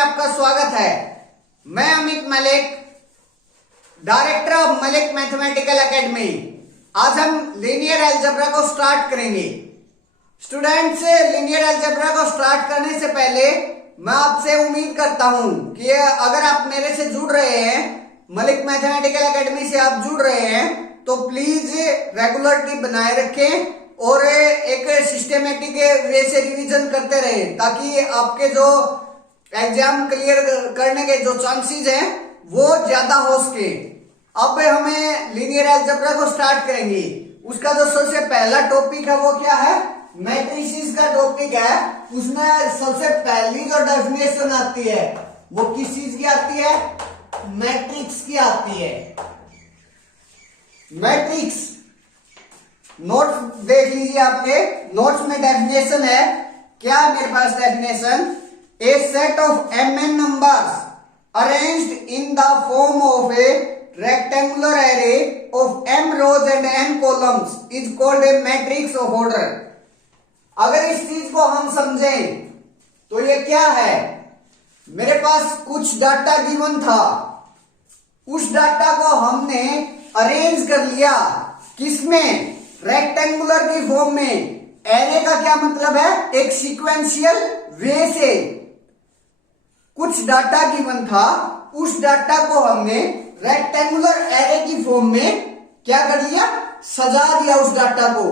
आपका स्वागत है। मैं Amit Malik, director of Malik mathematical academy. आज हम लीनियर अलजेब्रा को स्टार्ट करेंगे। स्टूडेंट्स, लीनियर अलजेब्रा को स्टार्ट करने से पहले मैं आपसे उम्मीद करता हूं कि अगर आप मेरे से जुड़ रहे हैं, मलिक मैथमेटिकल एकेडमी से आप जुड़ रहे हैं, तो प्लीज रेगुलरिटी बनाए रखें और एक सिस्टेमेटिक वे से रिवीजन करते रहे, ताकि आपके जो एग्जाम क्लियर करने के जो चांसेस हैं वो ज्यादा हो सके। अब हमें लीनियर अलजेब्रा को स्टार्ट करेंगे। उसका जो सबसे पहला टॉपिक है वो क्या है? मैट्रिसेस का टॉपिक है। उसमें सबसे पहली जो डेफिनेशन आती है वो किस चीज की आती है? मैट्रिक्स की आती है। मैट्रिक्स नोट्स देख लीजिए, आपके नोट्स में डेफिनेशन है। क्या है मेरे पास definition? A set of mn numbers arranged in the form of a rectangular array of m rows and n columns is called a matrix of order. अगर इस चीज को हम समझें तो ये क्या है? मेरे पास कुछ डाटा गिवन था, उस डाटा को हमने अरेंज कर लिया। किसमें? रेक्टेंगुलर की फॉर्म में। एरे का क्या मतलब है? एक सीक्वेंशियल वे से। कुछ डाटा गिवन था, उस डाटा को हमने रेक्टेंगुलर एरे की फॉर्म में क्या कर लिया? सजा दिया उस डाटा को।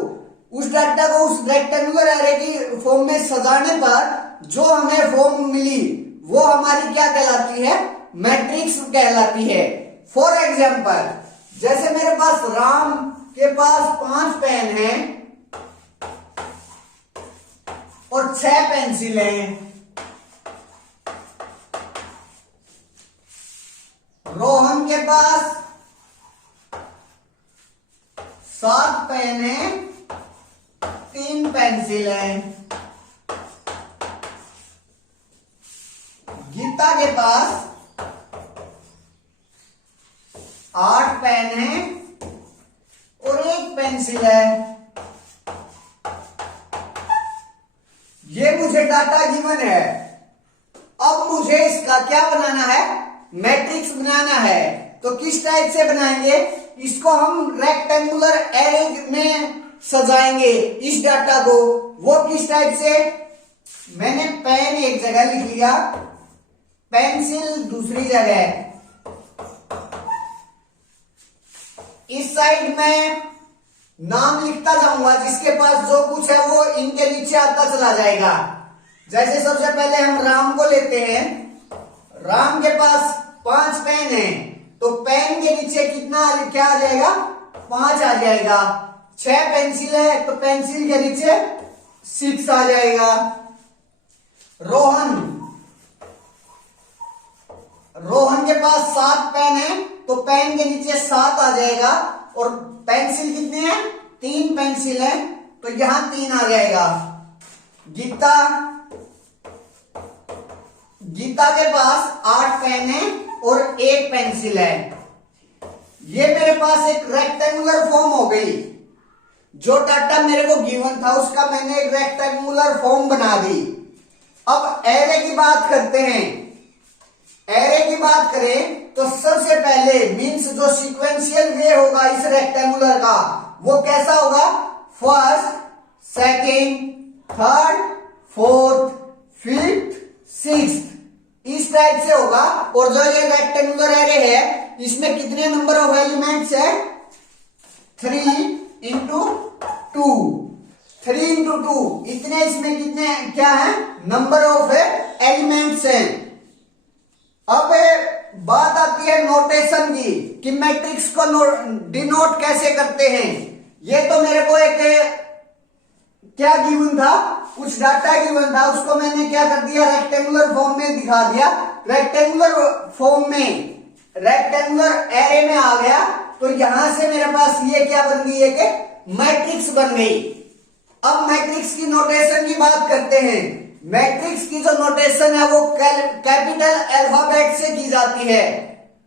उस डाटा को उस रेक्टेंगुलर एरे की फॉर्म में सजाने पर जो हमें फॉर्म मिली वो हमारी क्या कहलाती है? मैट्रिक्स कहलाती है। फॉर एग्जाम्पल, जैसे मेरे पास राम के पास 5 पेन हैं और 6 पेंसिल हैं। रोहन के पास 7 पेन हैं, 3 पेंसिल हैं। गीता के पास 8 पेन हैं और 1 पेंसिल है। ये मुझे डाटा गिवन है। अब मुझे इसका क्या बनाना है? मैट्रिक्स बनाना है। तो किस टाइप से बनाएंगे? इसको हम रेक्टेंगुलर एरे में सजाएंगे इस डाटा को। वो किस टाइप से? मैंने पेन एक जगह लिख लिया, पेंसिल दूसरी जगह। इस साइड में नाम लिखता जाऊंगा, जिसके पास जो कुछ है वो इनके नीचे आता चला जाएगा। जैसे सबसे पहले हम राम को लेते हैं। राम के पास 5 पेन है, तो पेन के नीचे कितना क्या आ जाएगा? 5 आ जाएगा। 6 पेंसिल है, तो पेंसिल के नीचे 6 आ जाएगा। रोहन के पास 7 पेन है, तो पेन के नीचे 7 आ जाएगा। और पेंसिल कितने हैं? 3 पेंसिल है, तो यहां 3 आ जाएगा। गीता के पास 8 पेन है और 1 पेंसिल है। ये मेरे पास एक रेक्टेंगुलर फॉर्म हो गई। जो डाटा मेरे को गिवन था उसका मैंने एक रेक्टेंगुलर फॉर्म बना दी। अब एरे की बात करते हैं। एरे की बात करें तो सबसे पहले मीन्स जो सीक्वेंशियल वे होगा इस रेक्टेंगुलर का, वो कैसा होगा? First, second, third, fourth, fifth, sixth, इस टाइप से होगा। और जो ये रेक्टेंगुलर एरे है, इसमें कितने नंबर ऑफ एलिमेंट्स है? 3 into 2। 3 into 2, इतने इसमें कितने क्या है? नंबर ऑफ एलिमेंट्स हैं। अब बात आती है नोटेशन की कि मैट्रिक्स को डिनोट कैसे करते हैं। ये तो मेरे को एक क्या गिवन था? कुछ डाटा गिवन था, उसको मैंने क्या कर दिया? रेक्टेंगुलर फॉर्म में दिखा दिया। रेक्टेंगुलर फॉर्म में, रेक्टेंगुलर एरे में आ गया, तो यहां से मेरे पास ये क्या बन गई है कि मैट्रिक्स बन गई। अब मैट्रिक्स की नोटेशन की बात करते हैं। मैट्रिक्स की जो नोटेशन है वो कैपिटल अल्फाबेट से की जाती है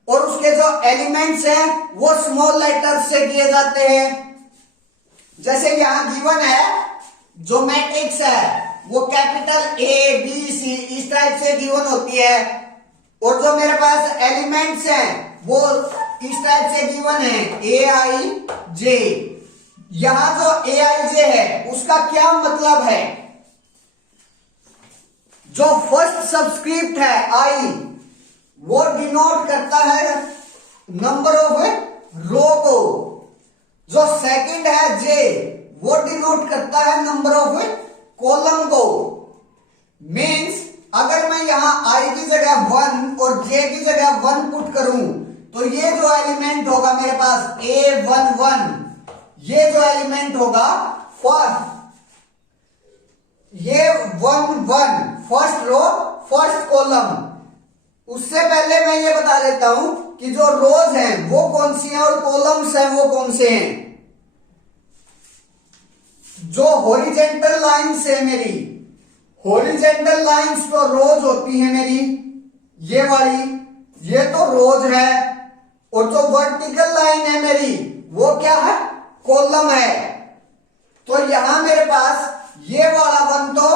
और उसके जो एलिमेंट्स हैं वो स्मॉल लेटर्स से किए जाते हैं। जैसे यहां गिवन है जो मैट्रिक्स है वो कैपिटल ए बी सी इस टाइप से गिवन होती है, और जो मेरे पास एलिमेंट्स हैं वो इस टाइप से गिवन है ए आई जे। यहां जो ए आई जे है उसका क्या मतलब है, जो फर्स्ट सबस्क्रिप्ट है आई वो डिनोट करता है नंबर ऑफ रो को, जो सेकंड है जे वो डिनोट करता है नंबर ऑफ कॉलम को। मींस अगर मैं यहां आई की जगह 1 और जे की जगह 1 पुट करूं तो ये जो एलिमेंट होगा मेरे पास A11, ये जो एलिमेंट होगा फर्स्ट, ये 1 फर्स्ट रो फर्स्ट कॉलम। उससे पहले मैं ये बता देता हूं कि जो रोज हैं वो कौन सी हैं और कॉलम्स हैं वो कौन से हैं। जो हॉरिजेंटल लाइंस है मेरी, हॉरिजेंटल लाइंस तो रोज होती है मेरी, ये वाली, ये तो रोज है, और जो वर्टिकल लाइन है मेरी वो क्या है, कॉलम है। तो यहां मेरे पास ये वाला 1 तो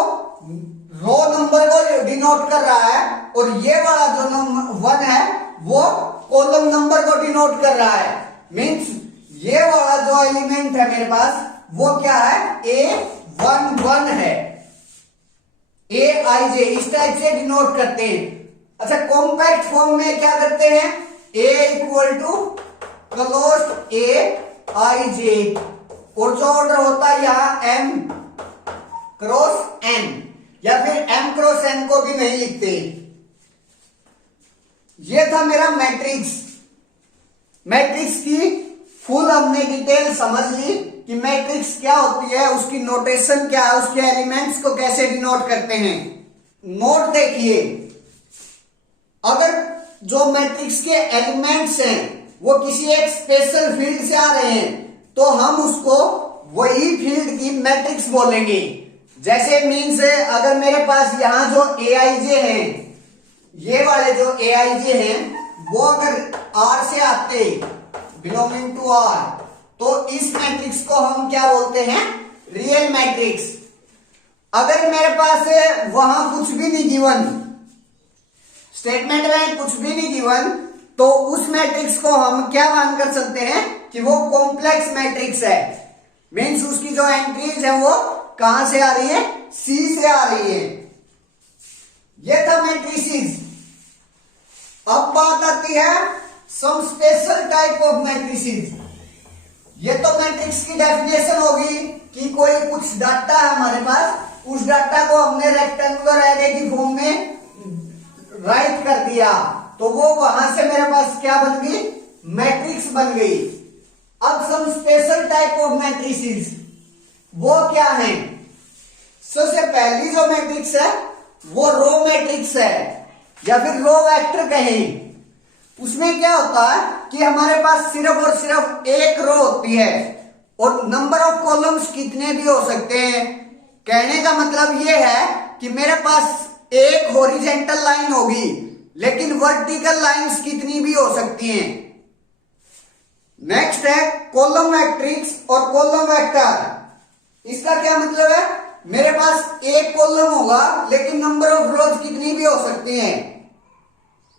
रो नंबर को डिनोट कर रहा है, और ये वाला जो नंबर 1 है वो कॉलम नंबर को डिनोट कर रहा है। मींस ये वाला जो एलिमेंट है मेरे पास वो क्या है, A11 है, ए आई जे इस टाइप से डिनोट करते हैं। अच्छा, कॉम्पैक्ट फॉर्म में क्या करते हैं, A इक्वल टू क्लोज्ड ए आई जे, और जो ऑर्डर होता है यहां M क्रॉस N, या फिर M क्रॉस N को भी नहीं लिखते। ये था मेरा मैट्रिक्स। मैट्रिक्स की फुल हमने डिटेल समझ ली कि मैट्रिक्स क्या होती है, उसकी नोटेशन क्या है, उसके एलिमेंट्स को कैसे डिनोट करते हैं। नोट देखिए, अगर जो मैट्रिक्स के एलिमेंट्स हैं वो किसी एक स्पेशल फील्ड से आ रहे हैं तो हम उसको वही फील्ड की मैट्रिक्स बोलेंगे। जैसे मीन्स अगर मेरे पास यहां जो ए आई जे है, ये वाले जो ए आई जे हैं वो अगर R से आते, बिलोंगिंग टू R, तो इस मैट्रिक्स को हम क्या बोलते हैं, रियल मैट्रिक्स। अगर मेरे पास वहां कुछ भी नहीं गिवन, स्टेटमेंट में कुछ भी नहीं गिवन, तो उस मैट्रिक्स को हम क्या मान कर सकते हैं कि वो कॉम्प्लेक्स मैट्रिक्स है। मीन्स उसकी जो एंट्रीज है वो कहां से आ रही है, सी से आ रही है। ये था मैट्रिसेस। अब बात आती है some special type of matrices. ये तो मैट्रिक्स की डेफिनेशन होगी कि कोई कुछ डाटा है हमारे पास, उस डाटा को हमने रेक्टेंगुलर एरे की फॉर्म में राइट कर दिया, तो वो वहां से मेरे पास क्या बन गई, मैट्रिक्स बन गई। अब some special type of matrices वो क्या है। सबसे पहली जो मैट्रिक्स है वो रो मैट्रिक्स है, या फिर रो वेक्टर कहें। उसमें क्या होता है कि हमारे पास सिर्फ और सिर्फ एक रो होती है, और नंबर ऑफ कॉलम्स कितने भी हो सकते हैं। कहने का मतलब ये है कि मेरे पास एक हॉरिजेंटल लाइन होगी, लेकिन वर्टिकल लाइंस कितनी भी हो सकती हैं। नेक्स्ट है कॉलम मैट्रिक्स और कॉलम वेक्टर। इसका क्या मतलब है, मेरे पास एक कॉलम होगा लेकिन नंबर ऑफ रोज कितनी भी हो सकती हैं।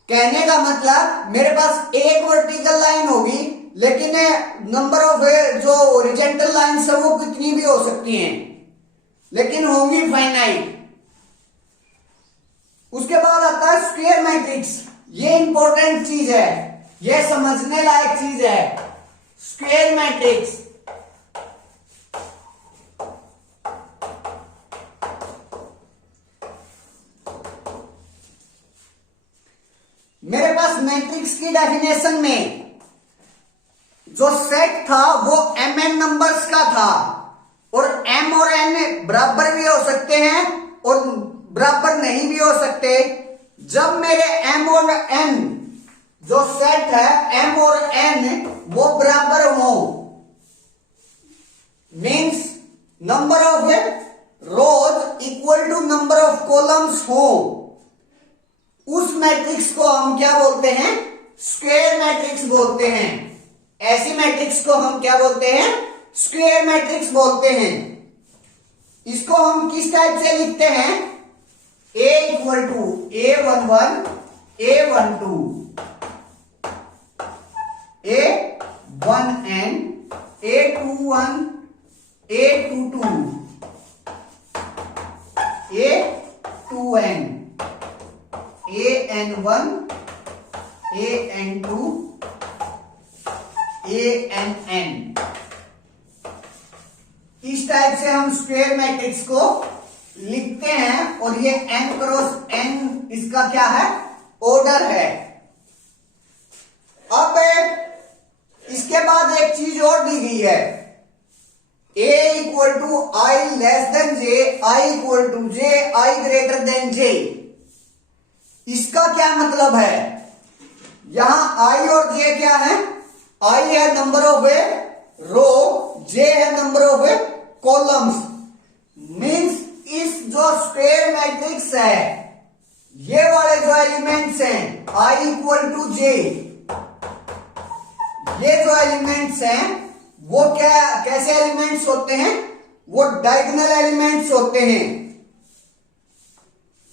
कहने का मतलब मेरे पास एक वर्टिकल लाइन होगी लेकिन नंबर ऑफ जो हॉरिजॉन्टल लाइंस है वो कितनी भी हो सकती हैं, लेकिन होंगी फाइनाइट। उसके बाद आता है स्क्वायर मैट्रिक्स। ये इंपॉर्टेंट चीज है, ये समझने लायक चीज है। स्क्वायर मैट्रिक्स मेरे पास मैट्रिक्स की डेफिनेशन में जो सेट था वो mn नंबर्स का था, और m और n बराबर भी हो सकते हैं और बराबर नहीं भी हो सकते। जब मेरे m और n जो सेट है m और n वो बराबर हो, means number of rows equal to number of columns हो, उस मैट्रिक्स को हम क्या बोलते हैं, स्क्वायर मैट्रिक्स बोलते हैं। ऐसी मैट्रिक्स को हम क्या बोलते हैं, स्क्वायर मैट्रिक्स बोलते हैं। इसको हम किस टाइप से लिखते हैं? A equal to A11 A12 A1n A21 A22 A2n AN1 AN2 ANN। इस टाइप से हम स्क्वायर मैट्रिक्स को लिखते हैं और ये n क्रॉस n इसका क्या है? ऑर्डर है। अब इसके बाद एक चीज और दी गई है, a equal to i less than j, i equal to j, i greater than j. इसका क्या मतलब है? यहां i और j क्या है? i है नंबर ऑफ रो, j है नंबर ऑफ कॉलम्स। मींस इस जो स्क्वायर मैट्रिक्स है, ये वाले जो एलिमेंट्स हैं i इक्वल टू j, ये जो एलिमेंट्स हैं वो क्या कैसे एलिमेंट्स होते हैं? वो डायगोनल एलिमेंट्स होते हैं।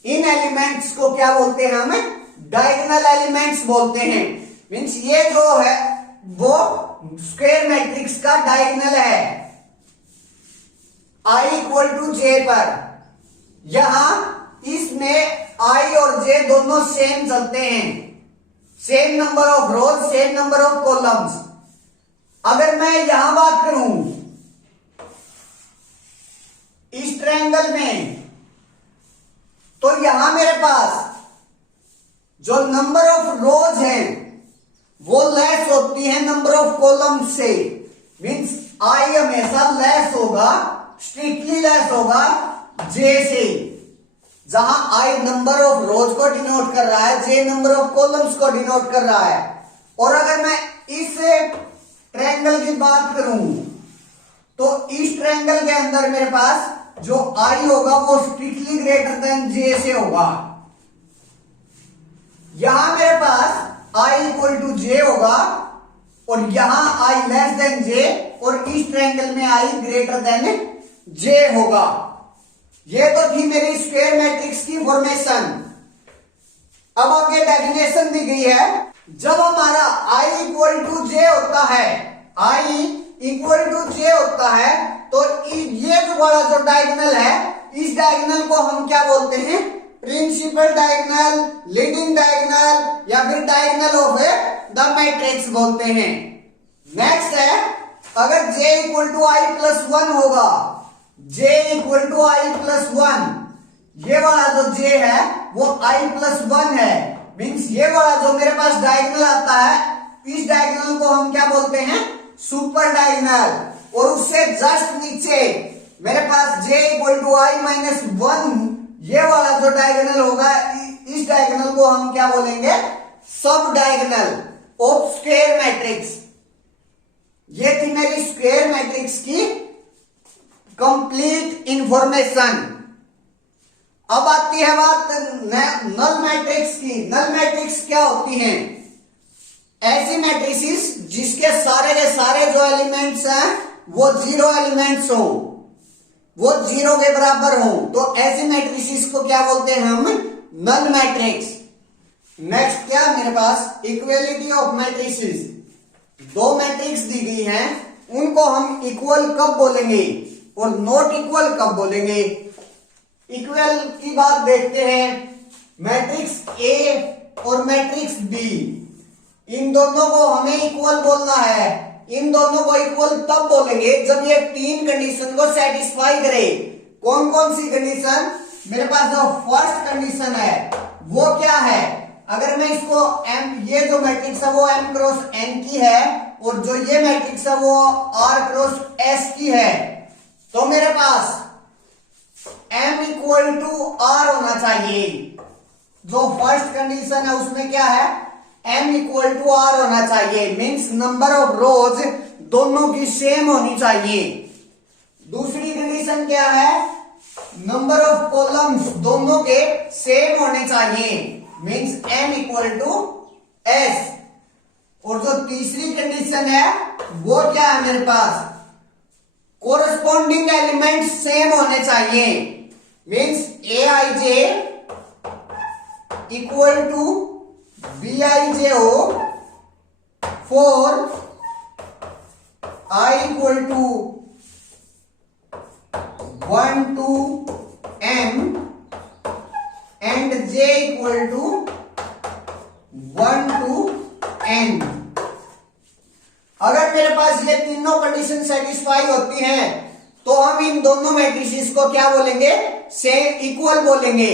इन एलिमेंट्स को क्या बोलते हैं? हमें डायगोनल एलिमेंट्स बोलते हैं। मींस ये जो है वो स्क्वायर मैट्रिक्स का डायगोनल है i इक्वल टू जे पर। यहां इसमें i और j दोनों सेम चलते हैं, same number of rose, same number of columns. अगर मैं यहां बात करूं इस ट्रायंगल में, तो यहां मेरे पास जो नंबर ऑफ रोज हैं वो लेस होती है नंबर ऑफ कॉलम्स से। मींस आई हमेशा लेस होगा, स्ट्रिक्टली लेस होगा जे से। जहां आई नंबर ऑफ रोज को डिनोट कर रहा है, जे नंबर ऑफ कॉलम्स को डिनोट कर रहा है। और अगर मैं इस ट्रायंगल की बात करूं तो इस ट्रायंगल के अंदर मेरे पास जो आई होगा वो स्ट्रिक्टली ग्रेटर देन जे से होगा। यहां मेरे पास i इक्वल टू जे होगा और यहां i लेस देन जे, और इस ट्रायंगल में i ग्रेटर देन जे होगा। ये तो थी मेरी स्क्वायर मैट्रिक्स की फॉर्मेशन। अब आगे डेफिनेशन दी गई है। जब हमारा i इक्वल टू जे होता है, i इक्वल टू जे होता है, तो ये जो बड़ा जो डायगोनल है, इस डायगोनल को हम क्या बोलते हैं? प्रिंसिपल डायगोनल, लीडिंग डायगोनल या फिर डायगोनल ऑफ द मैट्रिक्स बोलते हैं। नेक्स्ट है, अगर j equal to i plus one होगा, j equal to i plus one, ये वाला जो j है वो i प्लस वन है। मीन्स ये वाला जो मेरे पास डायगोनल आता है, इस डायगोनल को हम क्या बोलते हैं? Super diagonal. और उससे जस्ट नीचे मेरे पास j equal to i minus one, ये वाला जो डायगोनल होगा, इस डायगोनल को हम क्या बोलेंगे? सब डायगोनल ऑफ स्क्वायर मैट्रिक्स। ये थी मेरी स्क्वायर मैट्रिक्स की कंप्लीट इंफॉर्मेशन। अब आती है बात नल मैट्रिक्स की। नल मैट्रिक्स क्या होती हैं? ऐसी मैट्रिसेस जिसके सारे के सारे जो एलिमेंट्स हैं वो जीरो एलिमेंट्स हो, वो जीरो के बराबर हो, तो ऐसी मैट्रिसेस को क्या बोलते हैं हम? Null matrix. नेक्स्ट क्या मेरे पास? Equality of matrices. दो मैट्रिक्स दी गई हैं, उनको हम इक्वल कब बोलेंगे और नॉट इक्वल कब बोलेंगे? इक्वल की बात देखते हैं। मैट्रिक्स ए और मैट्रिक्स बी, इन दोनों को हमें इक्वल बोलना है। इन दोनों को इक्वल तब बोलेंगे जब ये तीन कंडीशन को सेटिस्फाई करे। कौन कौन सी कंडीशन? मेरे पास जो फर्स्ट कंडीशन है वो क्या है? अगर मैं इसको m, ये जो मैट्रिक्स है वो m क्रॉस n की है और जो ये मैट्रिक्स है वो r क्रॉस s की है, तो मेरे पास m इक्वल टू r होना चाहिए। जो फर्स्ट कंडीशन है उसमें क्या है? m इक्वल टू r होना चाहिए। मीन्स नंबर ऑफ रोज दोनों की सेम होनी चाहिए। दूसरी कंडीशन क्या है? नंबर ऑफ कॉलम्स दोनों के सेम होने चाहिए। Means m equal to s। और जो तीसरी कंडीशन है वो क्या है मेरे पास? कोरस्पॉन्डिंग एलिमेंट सेम होने चाहिए, means Aij equal to Bij हो for I equal to 1 to m and j equal to 1 to n। अगर मेरे पास ये तीनों कंडीशन सेटिस्फाई होती हैं तो हम इन दोनों मैट्रिसेस को क्या बोलेंगे, सेम इक्वल बोलेंगे।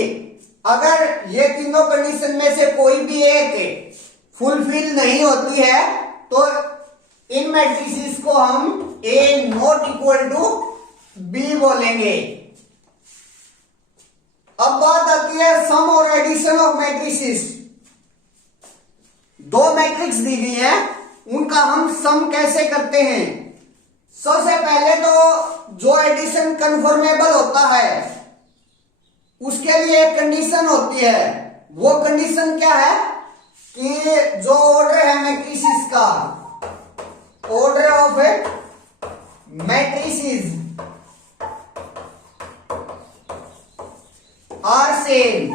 अगर ये तीनों कंडीशन में से कोई भी एक फुलफिल नहीं होती है तो इन मैट्रिसेस को हम A not equal to B बोलेंगे। अब बात आती है सम और एडिशन ऑफ मैट्रिसेस। दो मैट्रिक्स दी गई है, उनका हम सम कैसे करते हैं। सबसे पहले तो जो एडिशन कन्फर्मेबल होता है उसके लिए एक कंडीशन होती है। वो कंडीशन क्या है कि जो ऑर्डर है मैट्रिसेस का, order of matrices are same.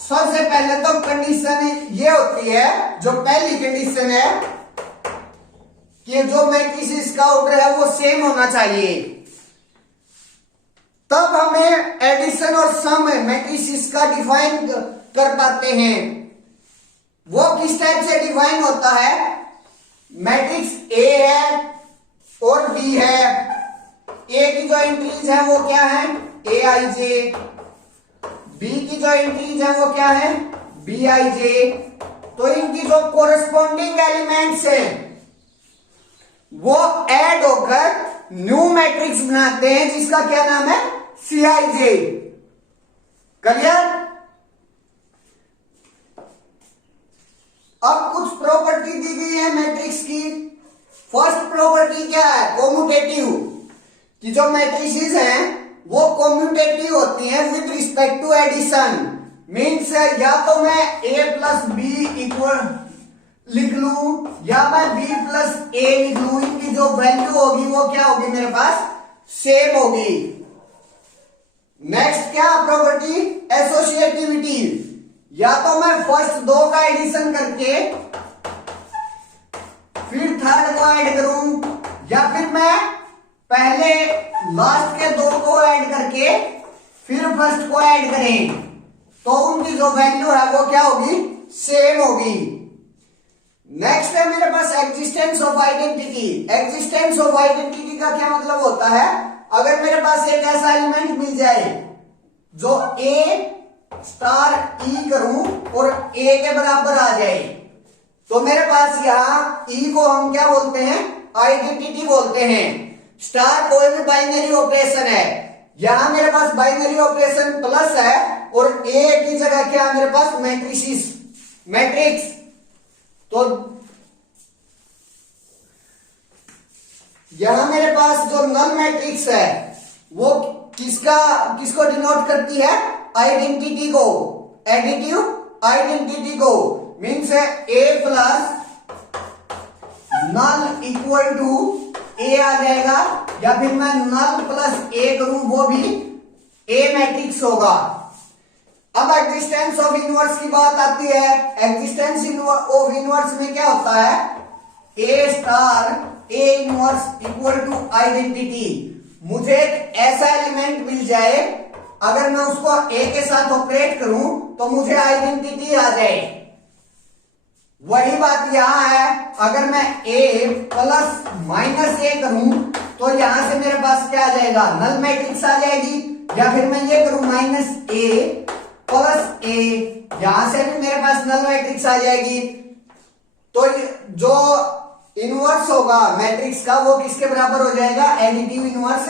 सबसे पहले तो कंडीशन ये होती है, जो पहली कंडीशन है कि जो मैट्रिसेस का ऑर्डर है वो सेम होना चाहिए। तब हमें एडिशन और सम मैट्रिसेस का डिफाइन कर पाते हैं। वो किस टाइप से डिफाइन होता है, मैट्रिक्स ए है और बी है। ए की जो एंट्रीज है वो क्या है, Aij। बी की जो एंट्रीज है वो क्या है, Bij। तो इनकी जो कोरस्पॉन्डिंग एलिमेंट्स हैं वो ऐड होकर न्यू मैट्रिक्स बनाते हैं जिसका क्या नाम है, Cij। क्लियर। अब कुछ प्रॉपर्टी दी गई है मैट्रिक्स की। फर्स्ट प्रॉपर्टी क्या है, कोम्यूटेटिव, कि जो मैट्रिसेस हैं वो कोम्यूटेटिव होती हैं with respect to addition. Means या तो मैं a प्लस बी इक्वल लिख लूं या मैं b प्लस a लिख लूं, इनकी जो वैल्यू होगी वो क्या होगी, मेरे पास सेम होगी। नेक्स्ट क्या प्रॉपर्टी, एसोसिएटिविटी। या तो मैं फर्स्ट दो का एडिशन करके फिर थर्ड को ऐड करूं, या फिर मैं पहले लास्ट के दो को ऐड करके फिर फर्स्ट को ऐड करें, तो उनकी जो वैल्यू है वो क्या होगी, सेम होगी। नेक्स्ट है मेरे पास existence of identity. Existence of identity का क्या मतलब होता है, अगर मेरे पास एक ऐसा एलिमेंट मिल जाए जो A स्टार E करूं और A के बराबर आ जाए, तो मेरे पास यहां E को हम क्या बोलते हैं, आइडेंटिटी बोलते हैं। स्टार कोई भी बाइनरी ऑपरेशन है, यहां मेरे पास बाइनरी ऑपरेशन प्लस है और A की जगह क्या है मेरे पास, मैट्रिसेस, मैट्रिक्स। तो यहां मेरे पास जो नल मैट्रिक्स है वो किसको डिनोट करती है, आइडेंटिटी को, एडिटिव आइडेंटिटी को। मीन्स है A plus null equal to A आ जाएगा, या फिर मैं नल प्लस A करूं वो भी A मैट्रिक्स होगा। अब एग्जिस्टेंस ऑफ इनवर्स की बात आती है। एग्जिस्टेंस ऑफ इनवर्स में क्या होता है, A star A inverse equal to identity. मुझे एक ऐसा एलिमेंट मिल जाए, अगर मैं उसको A के साथ ऑपरेट करूं तो मुझे आइडेंटिटी आ जाए। वही बात यहां है, अगर मैं A प्लस माइनस A करूं तो यहां से मेरे पास क्या आ जाएगा, नल मैट्रिक्स आ जाएगी। या फिर मैं ये करूं माइनस A प्लस A, यहां से भी मेरे पास नल मैट्रिक्स आ जाएगी। तो जो इनवर्स होगा मैट्रिक्स का वो किसके बराबर हो जाएगा, एडिटिव इनवर्स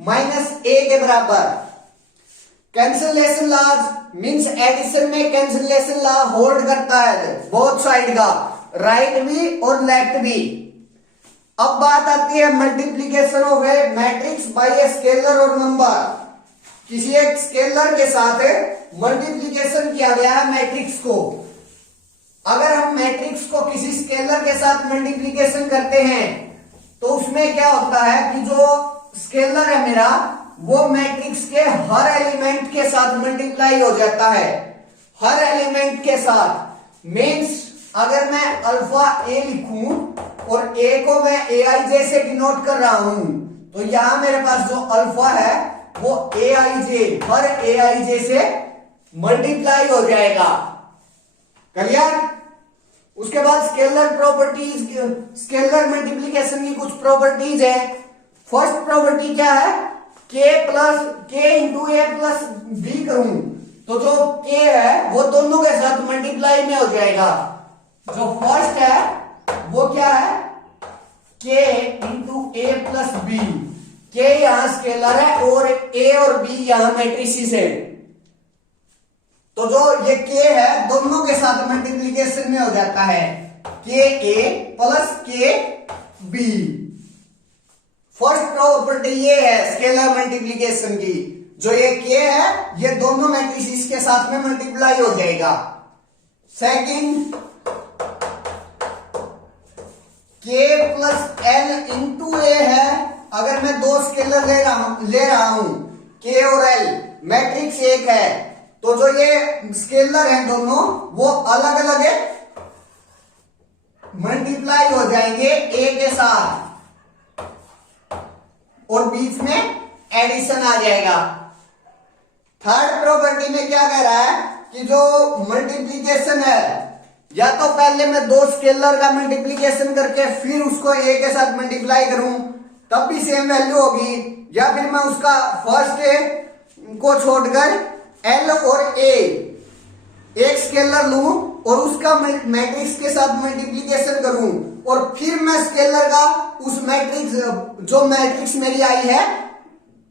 माइनस A के बराबर। कैंसिलेशन लॉज मींस एडिशन में कैंसिलेशन लॉ होल्ड करता है बोथ साइड का, राइट भी और लेफ्ट भी। अब बात आती है multiplication of A matrix bye a scalar और नंबर। किसी एक स्केलर के साथ मल्टीप्लीकेशन किया गया है मैट्रिक्स को। अगर हम मैट्रिक्स को किसी स्केलर के साथ मल्टीप्लीकेशन करते हैं तो उसमें क्या होता है कि जो स्केलर है मेरा वो मैट्रिक्स के हर एलिमेंट के साथ मल्टीप्लाई हो जाता है, हर एलिमेंट के साथ। मीन्स अगर मैं अल्फा ए लिखूं और ए को मैं ए आई जे से डिनोट कर रहा हूं, तो यहां मेरे पास जो अल्फा है वो ए आई जे, हर ए आई जे से मल्टीप्लाई हो जाएगा। क्लियर? उसके बाद स्केलर प्रॉपर्टीज, स्केलर मल्टीप्लीकेशन की कुछ प्रॉपर्टीज है। फर्स्ट प्रॉपर्टी क्या है? के इंटू ए प्लस बी करूं तो जो के है वो दोनों के साथ मल्टीप्लाई में हो जाएगा। जो फर्स्ट है वो क्या है? के इंटू ए प्लस बी। के यहां स्केलर है और ए और बी यहां मैट्रिसेस है। तो जो ये के है दोनों के साथ मल्टीप्लीकेशन में हो जाता है, के ए प्लस के बी। फर्स्ट प्रॉपर्टी ये है स्केलर मल्टीप्लीकेशन की। जो ये के है ये दोनों मैट्रिसेस के साथ में मल्टीप्लाई हो जाएगा। सेकंड, के प्लस एल इंटू ए है। अगर मैं दो स्केलर ले रहा हूं के और एल, मैट्रिक्स एक है, तो जो ये स्केलर हैं दोनों वो अलग अलग मल्टीप्लाई हो जाएंगे ए के साथ और बीच में एडिशन आ जाएगा। थर्ड प्रॉपर्टी में क्या कह रहा है कि जो मल्टीप्लीकेशन है, या तो पहले मैं दो स्केलर का मल्टीप्लीकेशन करके फिर उसको ए के साथ मल्टीप्लाई करूं तब भी सेम वैल्यू होगी, या फिर मैं उसका फर्स्ट को छोड़कर एल और ए एक स्केलर लूं और उसका मैट्रिक्स के साथ मल्टीप्लीकेशन करूं और फिर मैं स्केलर का उस मैट्रिक्स, जो मैट्रिक्स मेरी आई है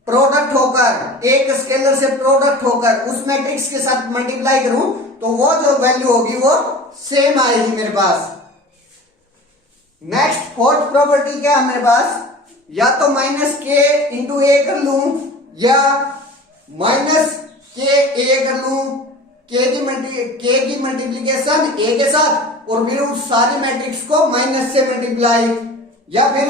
प्रोडक्ट होकर, एक स्केलर से प्रोडक्ट होकर उस मैट्रिक्स के साथ मल्टीप्लाई करूं तो वो जो वैल्यू होगी वो सेम आएगी मेरे पास। नेक्स्ट फोर्थ प्रॉपर्टी क्या है मेरे पास? या तो माइनस के इंटू ए कर लूं या माइनस के ए कर लूं, के की मल्टीप्लीकेशन ए के साथ और फिर उस सारी मैट्रिक्स को माइनस से मल्टीप्लाई, या फिर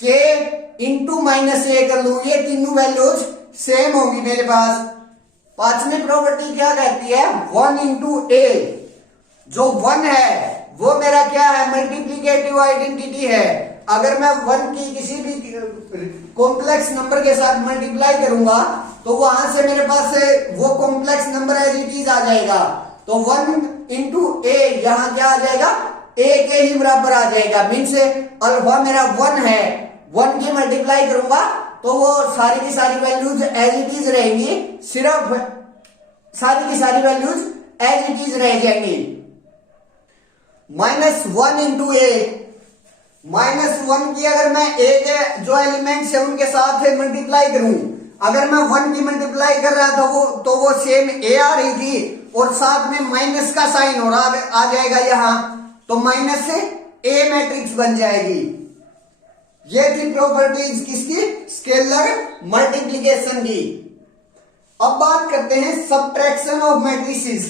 के इंटू माइनस ए कर लूं। ये तीनों वैल्यूज सेम होंगी मेरे पास। पांचवी प्रॉपर्टी क्या कहती है? वन इंटू ए। जो वन है वो मेरा क्या है? मल्टीप्लीकेटिव आइडेंटिटी है। अगर मैं वन की किसी भी कॉम्प्लेक्स नंबर के साथ मल्टीप्लाई करूंगा तो वहां से मेरे पास वो complex number as it is आ जाएगा। तो वन इंटू ए यहां क्या आ जाएगा? ए के ही बराबर आ जाएगा। मीन्स अल्फा मेरा वन है, वन की मल्टीप्लाई करूंगा तो वो सारी की सारी वैल्यूज एज इट इज रहेंगी, सिर्फ सारी की सारी वैल्यूज एज इट इज रह जाएंगी। माइनस वन इंटू ए, माइनस वन की अगर मैं ए के जो एलिमेंट्स है उनके साथ मल्टीप्लाई करूं, अगर मैं वन की मल्टीप्लाई कर रहा था तो वो सेम ए आ रही थी और साथ में माइनस का साइन हो रहा आ जाएगा यहां, तो माइनस से ए मैट्रिक्स बन जाएगी। ये थी प्रॉपर्टीज किसकी? स्केलर मल्टीप्लीकेशन की। अब बात करते हैं सबट्रैक्शन ऑफ मैट्रिसेस।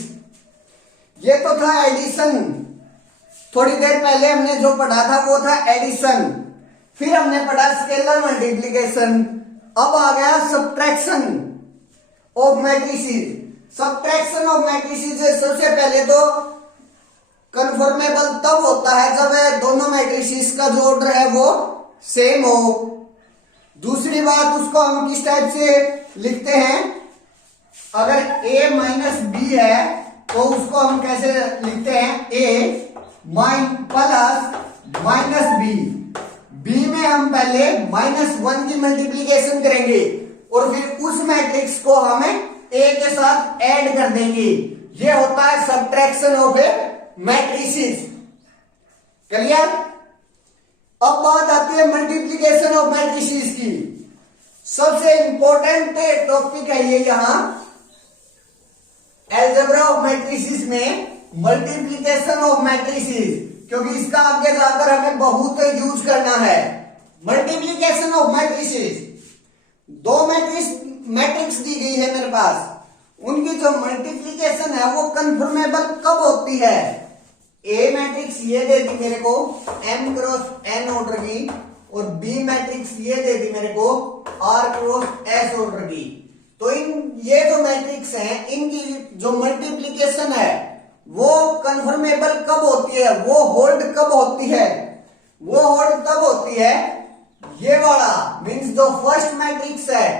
ये तो था एडिशन, थोड़ी देर पहले हमने जो पढ़ा था वो था एडिशन, फिर हमने पढ़ा स्केलर मल्टीप्लीकेशन। अब आ गया subtraction of matrices. Subtraction of matrices सबसे पहले तो कन्फर्मेबल तब होता है जब दोनों मैट्रिसेस का जो ऑर्डर है वो सेम हो। दूसरी बात, उसको हम किस टाइप से लिखते हैं? अगर a माइनस बी है तो उसको हम कैसे लिखते हैं? a plus minus B. B में हम पहले माइनस वन की मल्टीप्लीकेशन करेंगे और फिर उस मैट्रिक्स को हम a के साथ ऐड कर देंगे। ये होता है subtraction of A matrices. Clear? अब बात आती है मल्टीप्लीकेशन ऑफ मैट्रिसेस की। सबसे इंपॉर्टेंट टॉपिक है ये यहां अलजेब्रा ऑफ मैट्रिसेस में, मल्टीप्लीकेशन ऑफ मैट्रिसेस, क्योंकि इसका आगे जाकर हमें बहुत यूज करना है। मल्टीप्लीकेशन ऑफ मैट्रिसेस, दो मैट्रिक्स दी गई है मेरे पास, उनकी जो मल्टीप्लीकेशन है वो कंफर्मेबल कब होती है? ए मैट्रिक्स ये दे दी मेरे को m क्रॉस n ऑर्डर की, और बी मैट्रिक्स ये दे दी मेरे को आर क्रॉस एस ऑर्डर की। तो ये जो मैट्रिक्स हैं इनकी जो मल्टीप्लीकेशन है वो कन्फर्मेबल कब होती है, वो होल्ड कब होती है, वो होल्ड तब होती है ये वाला मींस जो फर्स्ट मैट्रिक्स है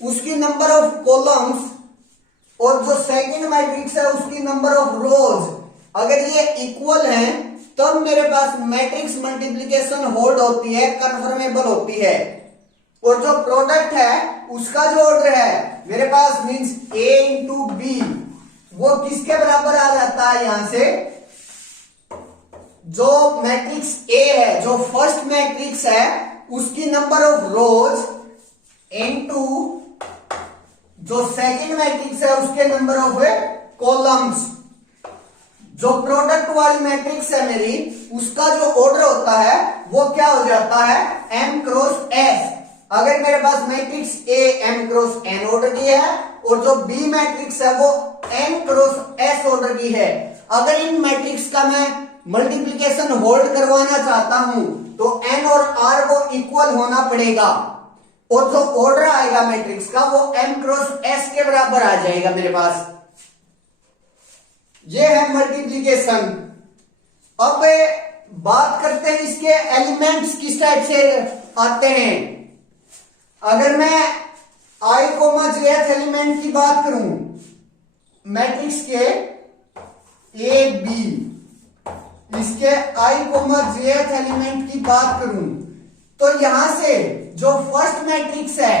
उसकी नंबर ऑफ कॉलम्स और जो सेकंड मैट्रिक्स है उसकी नंबर ऑफ रोज अगर ये इक्वल हैं तब मेरे पास मैट्रिक्स मल्टीप्लिकेशन होल्ड होती है, कन्फर्मेबल होती है। और जो प्रोडक्ट है उसका जो ऑर्डर है मेरे पास मींस ए इंटू बी वो किसके बराबर आ जाता है, यहां से जो मैट्रिक्स ए है जो फर्स्ट मैट्रिक्स है उसकी नंबर ऑफ रोज इनटू जो सेकंड मैट्रिक्स है उसके नंबर ऑफ कॉलम्स। जो प्रोडक्ट वाली मैट्रिक्स है मेरी उसका जो ऑर्डर होता है वो क्या हो जाता है m क्रॉस s। अगर मेरे पास matrix A m cross n order की है और जो B मैट्रिक्स है वो n क्रॉस s ऑर्डर की है, अगर इन मैट्रिक्स का मैं मल्टीप्लिकेशन होल्ड करवाना चाहता हूं तो n और r को इक्वल होना पड़ेगा और जो ऑर्डर आएगा मैट्रिक्स का वो m क्रॉस s के बराबर आ जाएगा मेरे पास। ये है मल्टीप्लिकेशन। अब बात करते हैं इसके एलिमेंट्स किस टाइप से आते हैं। अगर मैं i कोमा jth एलिमेंट की बात करूं मैट्रिक्स के a b, इसके i कोमा jth एलिमेंट की बात करूं तो यहां से जो फर्स्ट मैट्रिक्स है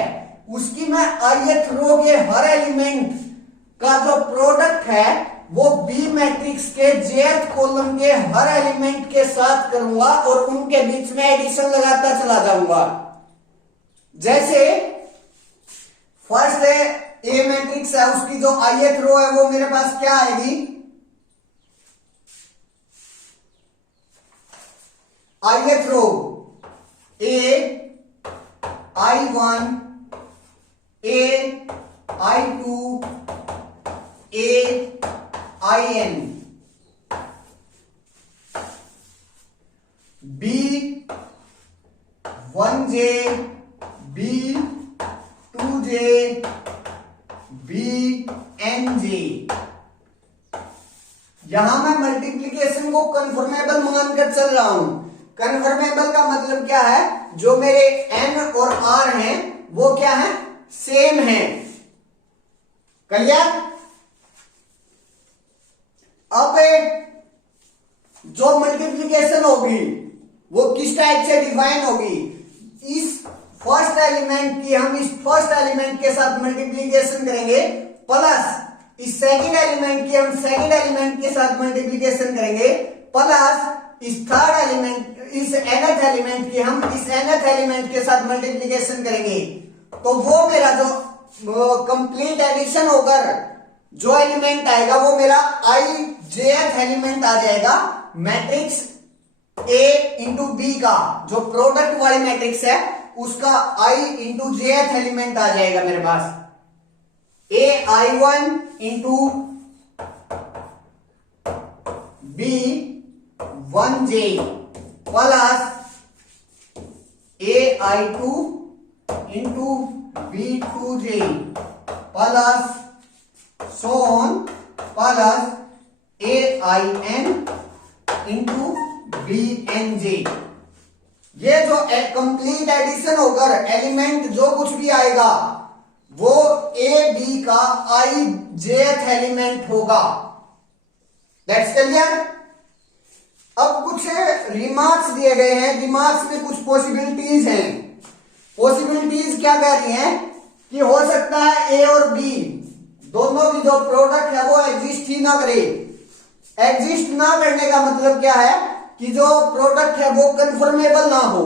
उसकी मैं ith रो के हर एलिमेंट का जो प्रोडक्ट है वो बी मैट्रिक्स के jth कॉलम के हर एलिमेंट के साथ करूंगा और उनके बीच में एडिशन लगाता चला जाऊंगा। जैसे फर्स्ट ए मैट्रिक्स है उसकी जो ith रो है वो मेरे पास क्या आएगी, ith row a i1 a i2 a in b 1j b 2j b nj। यहां मैं मल्टीप्लिकेशन को कन्फर्मेबल मानकर चल रहा हूं। कन्फर्मेबल का मतलब क्या है, जो मेरे n और r हैं वो क्या है, सेम है। क्लियर। अब जो मल्टीप्लिकेशन होगी वो किस टाइप से डिफाइन होगी, इस फर्स्ट एलिमेंट की हम इस फर्स्ट एलिमेंट के साथ मल्टीप्लिकेशन करेंगे प्लस इस सेकंड एलिमेंट की हम सेकंड एलिमेंट के साथ मल्टीप्लिकेशन करेंगे प्लस इस थर्ड एलिमेंट इस nth एलिमेंट की हम इस nth एलिमेंट के साथ मल्टीप्लिकेशन करेंगे। तो वो मेरा जो कंप्लीट एडिशन होगा जो एलिमेंट आएगा वो मेरा jth एलिमेंट आ जाएगा मैट्रिक्स A इंटू बी का, जो प्रोडक्ट वाली मैट्रिक्स है उसका I इंटू jth एलिमेंट आ जाएगा मेरे पास A i1 into B 1j plus A i2 into B 2j plus so on plus AIN into BNJ। ये जो कंप्लीट एडिशन होकर एलिमेंट जो कुछ भी आएगा वो A B का ijth एलिमेंट होगा। That's clear. अब कुछ रिमार्क्स दिए गए हैं, रिमार्क्स में कुछ पॉसिबिलिटीज हैं। पॉसिबिलिटीज क्या कह रही हैं कि हो सकता है A और B दोनों की जो प्रोडक्ट है वो एग्जिस्ट ही ना करे। एग्जिस्ट ना करने का मतलब क्या है कि जो प्रोडक्ट है वो कन्फर्मेबल ना हो।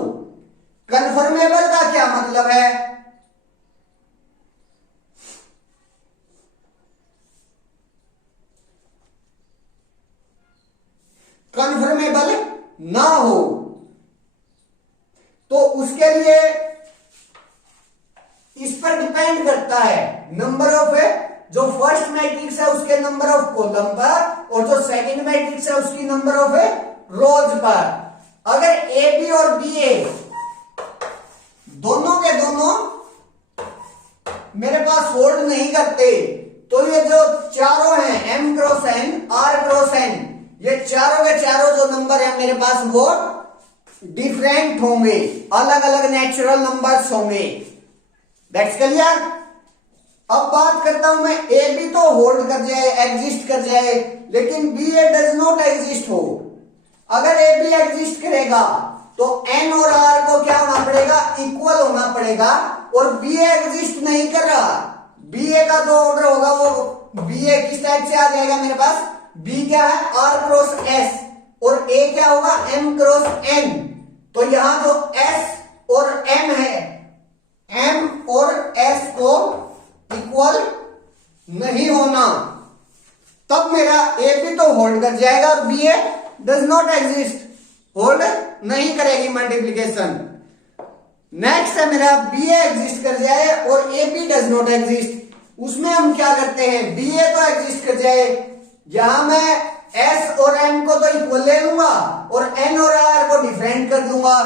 कन्फर्मेबल का क्या मतलब है, कन्फर्मेबल ना हो तो उसके लिए इस पर डिपेंड करता है नंबर ऑफ जो फर्स्ट मैट्रिक्स है उसके नंबर ऑफ कॉलम पर और जो सेकंड मैट्रिक्स है उसकी नंबर ऑफ रोज पर। अगर ए बी और बी ए करते तो ये जो चारों हैं m cross n r cross n, ये चारों के चारों जो नंबर है मेरे पास वो डिफरेंट होंगे, अलग अलग नेचुरल नंबर्स होंगे। That's clear. अब बात करता हूं मैं, ए बी तो होल्ड कर जाए, एग्जिस्ट कर जाए, लेकिन B A does not exist हो। अगर ए बी एग्जिस्ट करेगा तो एन और आर को क्या होना पड़ेगा, इक्वल होना पड़ेगा, और बी ए एग्जिस्ट नहीं कर रहा। बी ए का जो ऑर्डर होगा वो बी ए किस टाइप से आ जाएगा मेरे पास, बी क्या है आर क्रॉस एस, और ए क्या होगा एम क्रॉस एन। तो यहां जो एस और एम है, एम और एस को इक्वल नहीं होना, तब मेरा ए बी तो होल्ड कर जाएगा और B A does not exist, hold नहीं करेगी मल्टीप्लीकेशन। नेक्स्ट है मेरा बी ए एग्जिस्ट कर जाए और A B does not exist. उसमें हम क्या करते हैं, बी ए तो एग्जिस्ट कर जाए, यहां मैं एस और एम को तो इक्वल ले लूंगा और एन और आर को डिफरेंट कर दूंगा,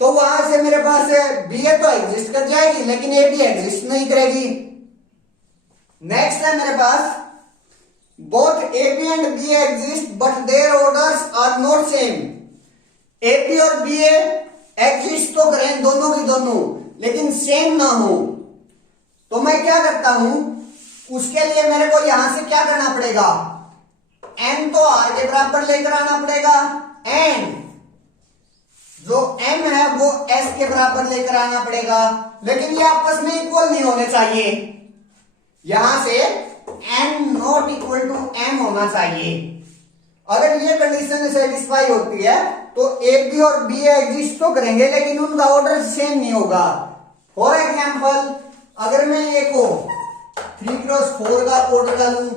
तो वहां से मेरे पास बी ए तो एग्जिस्ट कर जाएगी लेकिन ए बी एग्जिस्ट नहीं करेगी। नेक्स्ट है मेरे पास, both A B and B A exist but their orders are not same. A B और बी ए एग्जिस्ट तो करें दोनों की दोनों, लेकिन सेम ना हो, तो मैं क्या करता हूं, उसके लिए मेरे को यहां से क्या करना पड़ेगा, एन तो आर के बराबर लेकर आना पड़ेगा, एंड जो एम है वो एस के बराबर लेकर आना पड़ेगा, लेकिन ये आपस में इक्वल नहीं होने चाहिए। यहां से N not equal to M होना चाहिए। अगर ये कंडीशन सेटिस्फाई होती है तो ए बी और बी एग्जिस्ट तो करेंगे लेकिन उनका ऑर्डर सेम नहीं होगा। फॉर एग्जाम्पल, अगर मैं ए को 3 क्रॉस 4 का ऑर्डर का लूं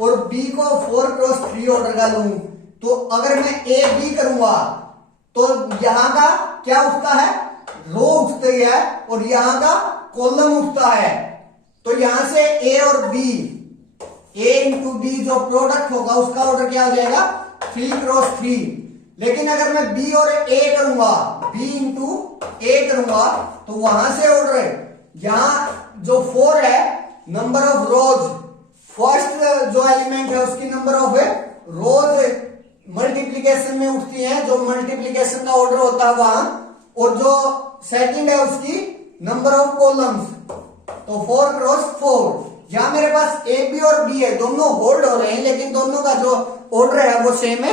और बी को 4 क्रॉस 3 ऑर्डर का लूं, तो अगर मैं ए बी करूंगा तो यहां का क्या उठता है, रो उठती है, और यहां का कॉलम उठता है। तो यहां से ए और बी, ए इंटू बी जो प्रोडक्ट होगा उसका ऑर्डर क्या हो जाएगा 3 क्रॉस 3। लेकिन अगर मैं बी और ए करूंगा, बी इंटू ए करूंगा, तो वहां से ऑर्डर, यहां जो 4 है नंबर ऑफ रोज, फर्स्ट जो एलिमेंट है उसकी नंबर ऑफ रोज मल्टीप्लीकेशन में उठती है, जो मल्टीप्लीकेशन का ऑर्डर होता है वहां, और जो सेकंड है उसकी नंबर ऑफ कॉलम्स, तो 4 क्रॉस 4। यहां मेरे पास ए बी और बी है, दोनों होल्ड हो रहे हैं लेकिन दोनों का जो ऑर्डर है वो सेम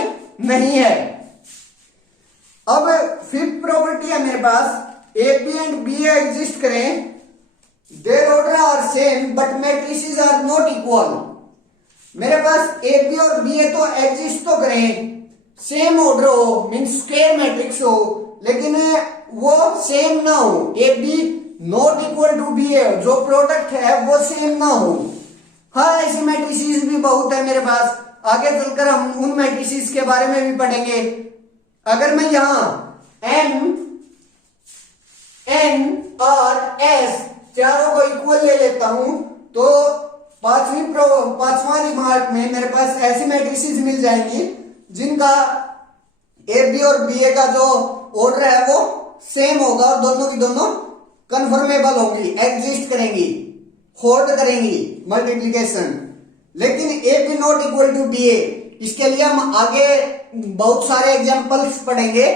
नहीं है। अब फिफ्थ प्रॉपर्टी है मेरे पास, A B and B exist करें, their order are same but matrices are not equal. मेरे पास ए बी और बी ए तो एग्जिस्ट तो करें, सेम ऑर्डर हो, मीन स्क्वायर मैट्रिक्स हो, लेकिन वो सेम ना हो, A B not equal to B A, जो प्रोडक्ट है वो सेम ना हो। हाँ, ऐसी मैट्रिसेस भी बहुत है मेरे पास, आगे चलकर हम उन मैट्रिसेस के बारे में भी पढ़ेंगे। अगर मैं यहां एन और एस चारों को इक्वल ले लेता हूं, तो पांचवा रिमार्क में मेरे पास ऐसी मैट्रिसेस मिल जाएंगी जिनका ए बी और बी ए का जो ऑर्डर है वो सेम होगा और दोनों की दोनों कन्फर्मेबल होंगी, एग्जिस्ट करेंगी, होल्ड करेंगी मल्टीप्लीकेशन। लेकिन A B not equal to B A, इसके लिए हम आगे बहुत सारे एग्जांपल्स पढ़ेंगे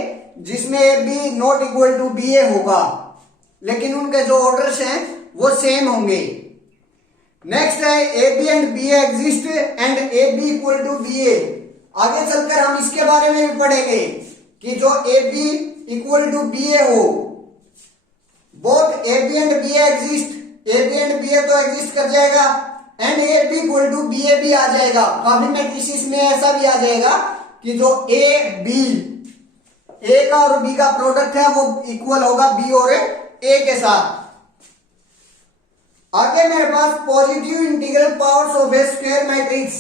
जिसमें A B not equal to B A होगा, लेकिन उनके जो ऑर्डर्स हैं वो सेम होंगे। नेक्स्ट है A B and B A exist and A B equal to B A. आगे चलकर हम इसके बारे में भी पढ़ेंगे कि जो A B equal to B A हो, both A B and B A exist, A B and B A तो एग्जिस्ट कर जाएगा, and A B equal to B A भी आ जाएगा। काफी मैट्रिसेस में ऐसा भी आ जाएगा कि जो ए बी, ए का और बी का प्रोडक्ट है वो इक्वल होगा बी और ए के साथ। आगे मेरे पास positive integral powers of a square matrix.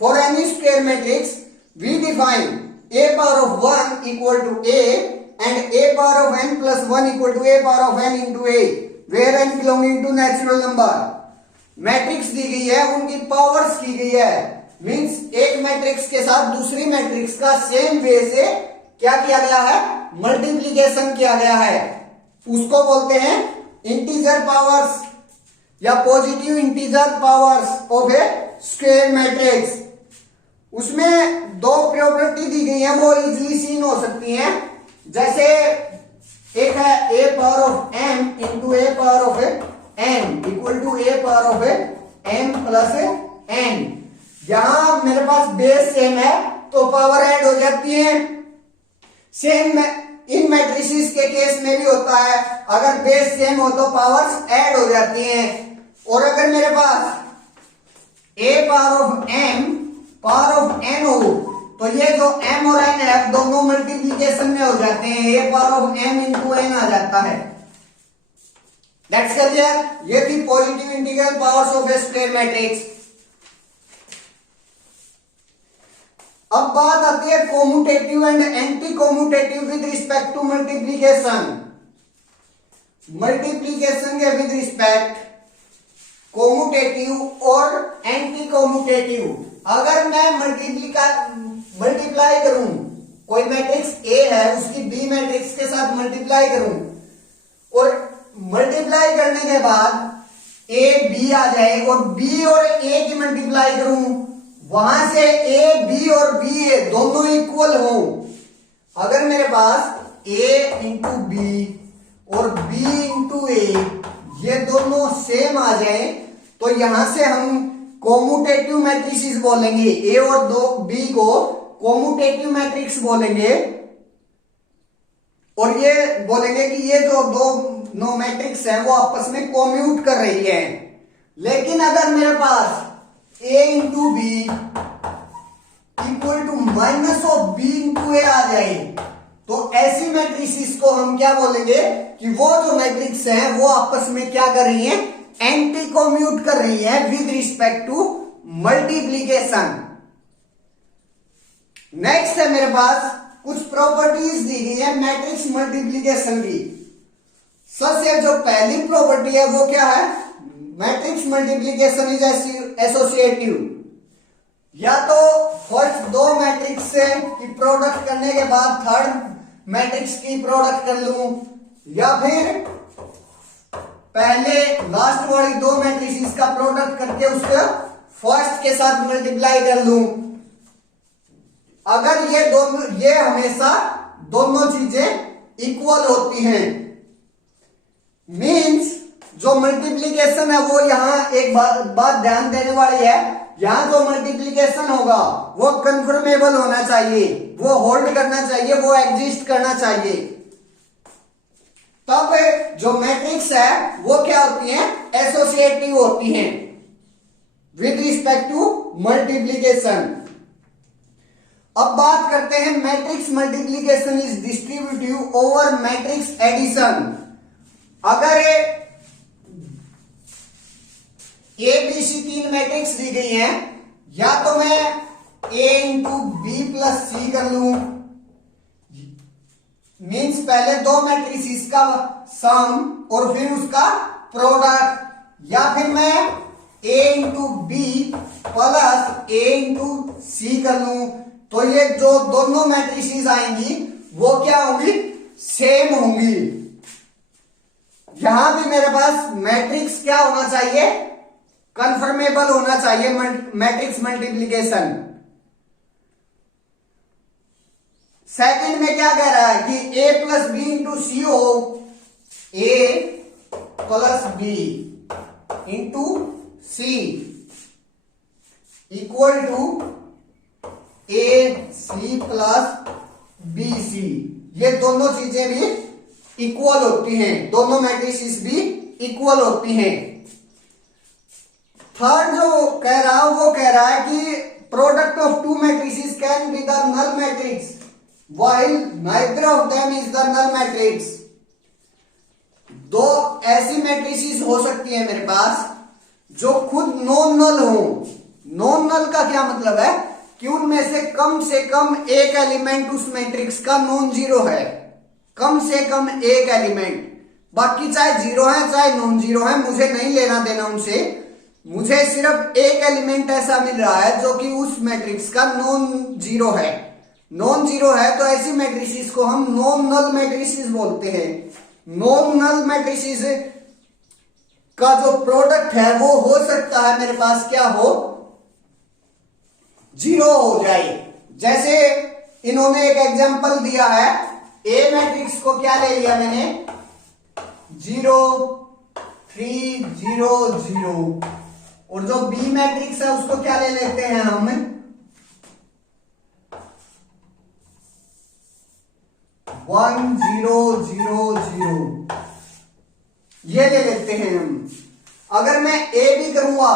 For any square matrix we define a power of 1 equal to a and a power of n plus 1 equal to a power of n into a, where n belonging to natural number। Matrix दी गई है, उनकी powers की गई है, means एक matrix के साथ दूसरी मैट्रिक्स का सेम वे से क्या किया गया है, मल्टीप्लीकेशन किया गया है, उसको बोलते हैं इंटीजर पावर्स। या positive integer powers of a square matrix, उसमें दो प्रॉपर्टी दी गई है, वो इजीली सीन हो सकती हैं। जैसे एक है a power of m into a power of n equal to a power of m plus n। यहां मेरे पास बेस सेम है तो पावर ऐड हो जाती है। सेम इन मैट्रिसेस के केस में भी होता है, अगर बेस सेम हो तो पावर्स ऐड हो जाती हैं। और अगर मेरे पास a power of m power of n हो तो ये जो m और n है दोनों मल्टीप्लीकेशन में हो जाते हैं, a power of m into n आ जाता है। That's clear. ये थी positive integral powers of a square matrix. अब बात आती है commutative and anti commutative with respect to multiplication. Multiplication के विद रिस्पेक्ट कोम्यूटेटिव और एंटी कोम्यूटेटिव। अगर मैं मल्टीप्लाई करूं, कोई मैट्रिक्स A है उसकी B मैट्रिक्स के साथ मल्टीप्लाई करूं और मल्टीप्लाई करने के बाद A B आ जाए और B और A की मल्टीप्लाई करूं, वहां से A B और B A दोनों इक्वल हो। अगर मेरे पास A इंटू B और B इंटू A ये दोनों सेम आ जाए तो यहां से हम कोम्यूटेटिव मैट्रिसेस बोलेंगे। A और B को कोम्यूटेटिव मैट्रिक्स बोलेंगे और ये बोलेंगे कि ये जो दो मैट्रिक्स है वो आपस में कोम्यूट कर रही है। लेकिन अगर मेरे पास A into B equal to minus of B into A आ जाए तो ऐसी मैट्रिसेस को हम क्या बोलेंगे कि वो जो मैट्रिक्स है वो आपस में क्या कर रही है, एंटी कोम्यूट कर रही है with respect to multiplication. Next है मेरे पास कुछ प्रॉपर्टीज दी गई है मैट्रिक्स मल्टीप्लीकेशन की। सबसे जो पहली प्रॉपर्टी है वो क्या है, मैट्रिक्स मल्टीप्लीकेशन इज एसोसिएटिव। या तो फर्स्ट दो मैट्रिक्स की प्रोडक्ट करने के बाद थर्ड मैट्रिक्स की प्रोडक्ट कर लूं, या फिर पहले लास्ट वाली दो मैट्रिसेस का प्रोडक्ट करके उसके फर्स्ट के साथ मल्टीप्लाई कर लूं। अगर ये हमेशा दोनों चीजें इक्वल होती हैं, मींस जो मल्टीप्लीकेशन है वो यहां एक बात ध्यान देने वाली है, यहां जो मल्टीप्लीकेशन होगा वो कंफर्मेबल होना चाहिए, वो होल्ड करना चाहिए, वो एग्जिस्ट करना चाहिए। तब जो मैट्रिक्स है वो क्या होती है, एसोसिएटिव होती हैं विद रिस्पेक्ट टू मल्टीप्लीकेशन। अब बात करते हैं matrix multiplication is distributive over matrix addition. अगर ए बी सी तीन मैट्रिक्स दी गई हैं, या तो मैं A इंटू बी प्लस सी कर लूं, मीन्स पहले दो मैट्रिसेस का सम और फिर उसका प्रोडक्ट, या फिर मैं A into B plus A into C कर लूं, तो ये जो दोनों मैट्रिसेस आएंगी वो क्या होंगी, सेम होंगी। यहां भी मेरे पास मैट्रिक्स क्या होना चाहिए, कंफर्मेबल होना चाहिए मैट्रिक्स मल्टीप्लीकेशन। सेकंड में क्या कह रहा है कि A plus B into C हो, A plus B into C equal to A C plus B C. ये दोनों चीजें भी इक्वल होती हैं, दोनों मैट्रिसेस भी इक्वल होती हैं। थर्ड जो कह रहा हूं वो कह रहा है कि product of two matrices can be the null matrix while neither of them is the null matrix. दो ऐसी मैट्रिसेस हो सकती है मेरे पास जो खुद नॉन नल हो। नॉन नल का क्या मतलब है कि उनमें से कम एक एलिमेंट उस मैट्रिक्स का नॉन जीरो है, कम से कम एक एलिमेंट, बाकी चाहे जीरो है चाहे नॉन जीरो है, मुझे नहीं लेना देना उनसे। मुझे सिर्फ एक एलिमेंट ऐसा मिल रहा है जो कि उस मैट्रिक्स का नॉन जीरो है। नॉन जीरो है तो ऐसी मैट्रिसेस को हम नॉन नल मैट्रिसेस बोलते हैं। नॉन नल मैट्रिसेस का जो प्रोडक्ट है वो हो सकता है मेरे पास क्या हो, 0 हो जाए। जैसे इन्होंने एक एग्जांपल दिया है, ए मैट्रिक्स को क्या ले लिया मैंने, 0 3 0 0, और जो बी मैट्रिक्स है उसको क्या ले लेते हैं हम, 1 0 0 0, ये ले लेते हैं हम। अगर मैं ए भी करूंगा,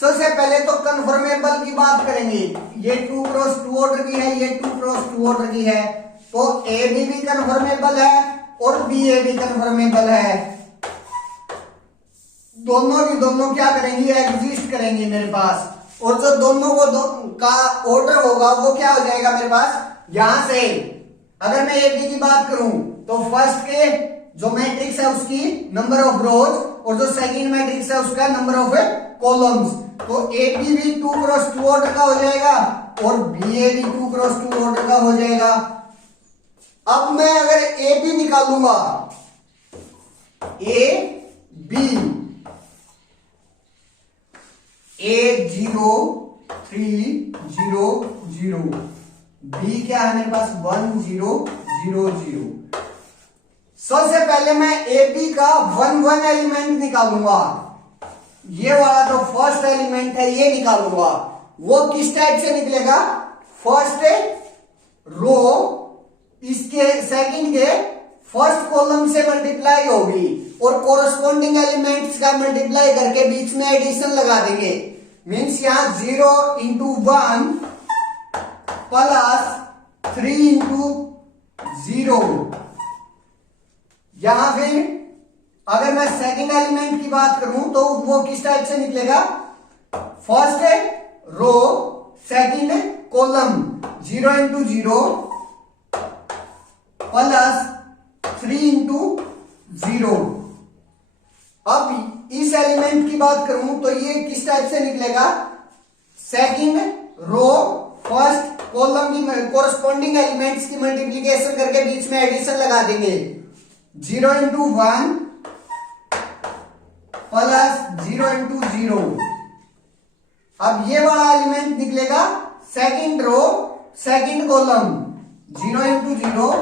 सबसे पहले तो कन्फर्मेबल की बात करेंगे, ये 2 क्रॉस 2 ऑर्डर की है, ये 2 क्रॉस 2 ऑर्डर की है, तो ए भी कन्फर्मेबल है और बी ए भी कन्फर्मेबल है। दोनों की दोनों क्या करेंगी, एग्जिस्ट करेंगी मेरे पास, और जो दोनों को का ऑर्डर होगा वो क्या हो जाएगा मेरे पास। यहां से अगर मैं ए बी की बात करूं तो फर्स्ट के जो मैट्रिक्स है उसकी नंबर ऑफ रोज, और जो सेकंड मैट्रिक्स है उसका नंबर ऑफ कॉलम्स, तो ए बी भी 2 क्रॉस 2 ऑर्डर का हो जाएगा और बी ए भी 2 क्रॉस 2 ऑर्डर का हो जाएगा। अब मैं अगर ए बी निकालूंगा, ए बी, ए 0 3 0 0, बी क्या है मेरे पास 1 0 0 0। सबसे पहले मैं ए बी का 1 1 एलिमेंट निकालूंगा, ये वाला जो फर्स्ट एलिमेंट है ये निकालूंगा। वो किस टाइप से निकलेगा, फर्स्ट रो इसके सेकंड के फर्स्ट कॉलम से मल्टीप्लाई होगी और कोरस्पॉन्डिंग एलिमेंट्स का मल्टीप्लाई करके बीच में एडिशन लगा देंगे। मीन्स यहां 0 इंटू 1 प्लस 3 इंटू 0। यहां फिर अगर मैं सेकंड एलिमेंट की बात करूं तो वो किस टाइप से निकलेगा, first row second column 0 into 0 plus 3 into 0। अब इस एलिमेंट की बात करूं तो ये किस टाइप से निकलेगा, सेकंड रो फर्स्ट कॉलम की कोरस्पॉन्डिंग एलिमेंट्स की मल्टीप्लीकेशन करके बीच में एडिशन लगा देंगे। 0 इंटू 1 प्लस 0 इंटू 0। अब ये वाला एलिमेंट निकलेगा second row second column 0 into 0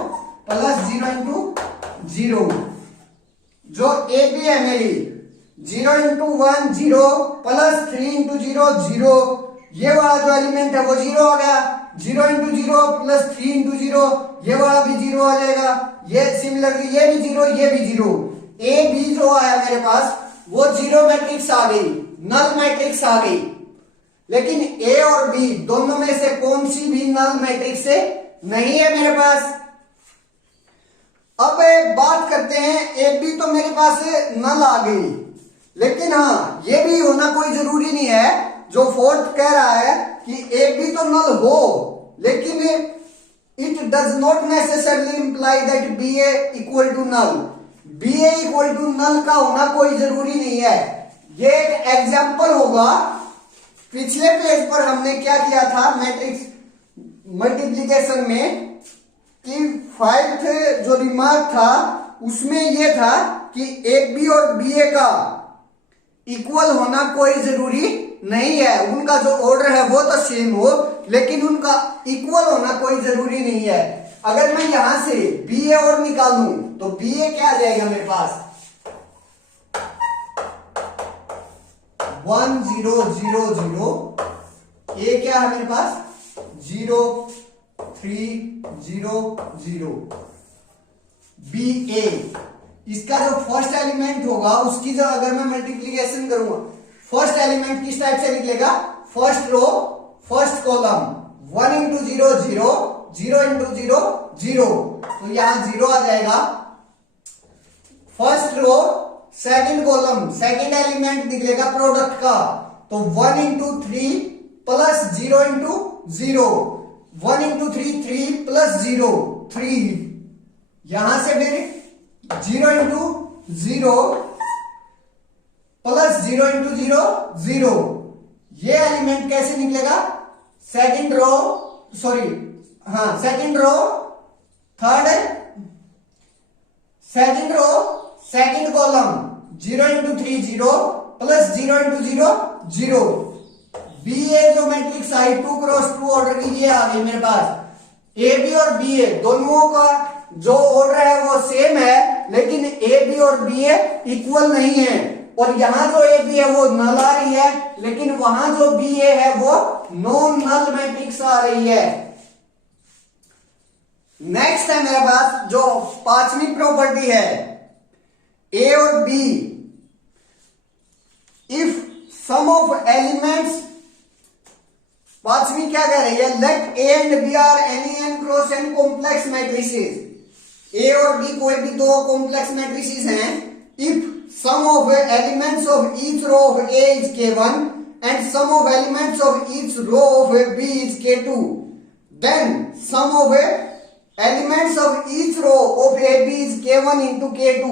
plus 0 into 0। जो ए बी है मेरी 0 इंटू 1 0 प्लस 3 इंटू 0 0, ये वाला जो एलिमेंट है वो 0 आ गया। 0 इंटू 0 प्लस 3 इंटू 0, ये वाला भी 0 आ जाएगा। ये सिमिलरली ये भी 0 ये भी 0। ए बी जो आया मेरे पास वो 0 मैट्रिक्स आ गई, नल मैट्रिक्स आ गई। लेकिन ए और बी दोनों में से कौन सी भी नल मैट्रिक्स से नहीं है मेरे पास। अब बात करते हैं, ए बी तो मेरे पास नल आ गई, लेकिन हाँ ये भी होना कोई जरूरी नहीं है। जो फोर्थ कह रहा है कि ए बी तो नल हो, लेकिन it does not necessarily imply that B A equal to null. B A equal to null का होना कोई जरूरी नहीं है। ये एक एग्जाम्पल होगा। पिछले पेज पर हमने क्या किया था मैट्रिक्स मल्टीप्लीकेशन में, कि 5th जो रिमार्क था उसमें यह था कि ए बी और बी ए का इक्वल होना कोई जरूरी नहीं है। उनका जो ऑर्डर है वो तो सेम हो, लेकिन उनका इक्वल होना कोई जरूरी नहीं है। अगर मैं यहां से बी ए और निकालूं तो बी ए क्या आ जाएगा मेरे पास 1 0 0 0। ए क्या है मेरे पास 0 3 0 0। बी ए इसका जो फर्स्ट एलिमेंट होगा उसकी जो अगर मैं मल्टीप्लीकेशन करूंगा, फर्स्ट एलिमेंट किस टाइप से निकलेगा, first row first column 1 into 0 0 0 into 0 0, तो यहां 0 आ जाएगा। First row second column second element निकलेगा प्रोडक्ट का, तो 1 into 3 plus 0 into 0, 1 into 3 3 plus 0 3। यहां से फिर 0 इंटू 0 प्लस 0 इंटू 0 0। ये एलिमेंट कैसे निकलेगा, second row second row third second row second column 0 into 3 0 plus 0 into 0 0। B A जो मैट्रिक्स आई 2 क्रॉस 2 ऑर्डर की ये आ गई मेरे पास। ए बी और बी ए दोनों का जो ऑर्डर है वो सेम है, लेकिन ए बी और बी ए इक्वल नहीं है। और यहां जो ए बी है वो नल आ रही है, लेकिन वहां जो बी ए है वो नॉन नल मैट्रिक्स आ रही है। नेक्स्ट है मेरे पास जो पांचवी प्रॉपर्टी है, ए और B if sum of elements. पांचवी क्या कह रही है, let A and B are any n cross n complex matrices. A और बी कोई भी दो कॉम्प्लेक्स मैट्रिसेस हैं। If sum of elements of each row of A is k1 and sum of elements of each row of B is k2, then sum of elements of each row of A B is k1 into k2।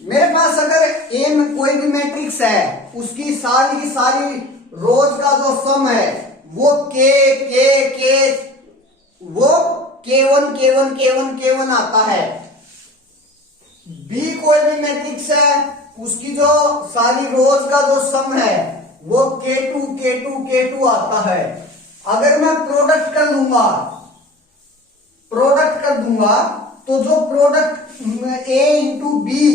मेरे पास अगर ए में कोई भी matrix है, उसकी सारी की सारी रोज का जो सम है वो के वो k1 आता है। बी कोई भी मैट्रिक्स है, उसकी जो सारी रोज का जो सम है वो k2 आता है। अगर मैं प्रोडक्ट कर दूंगा तो जो प्रोडक्ट ए इंटू बी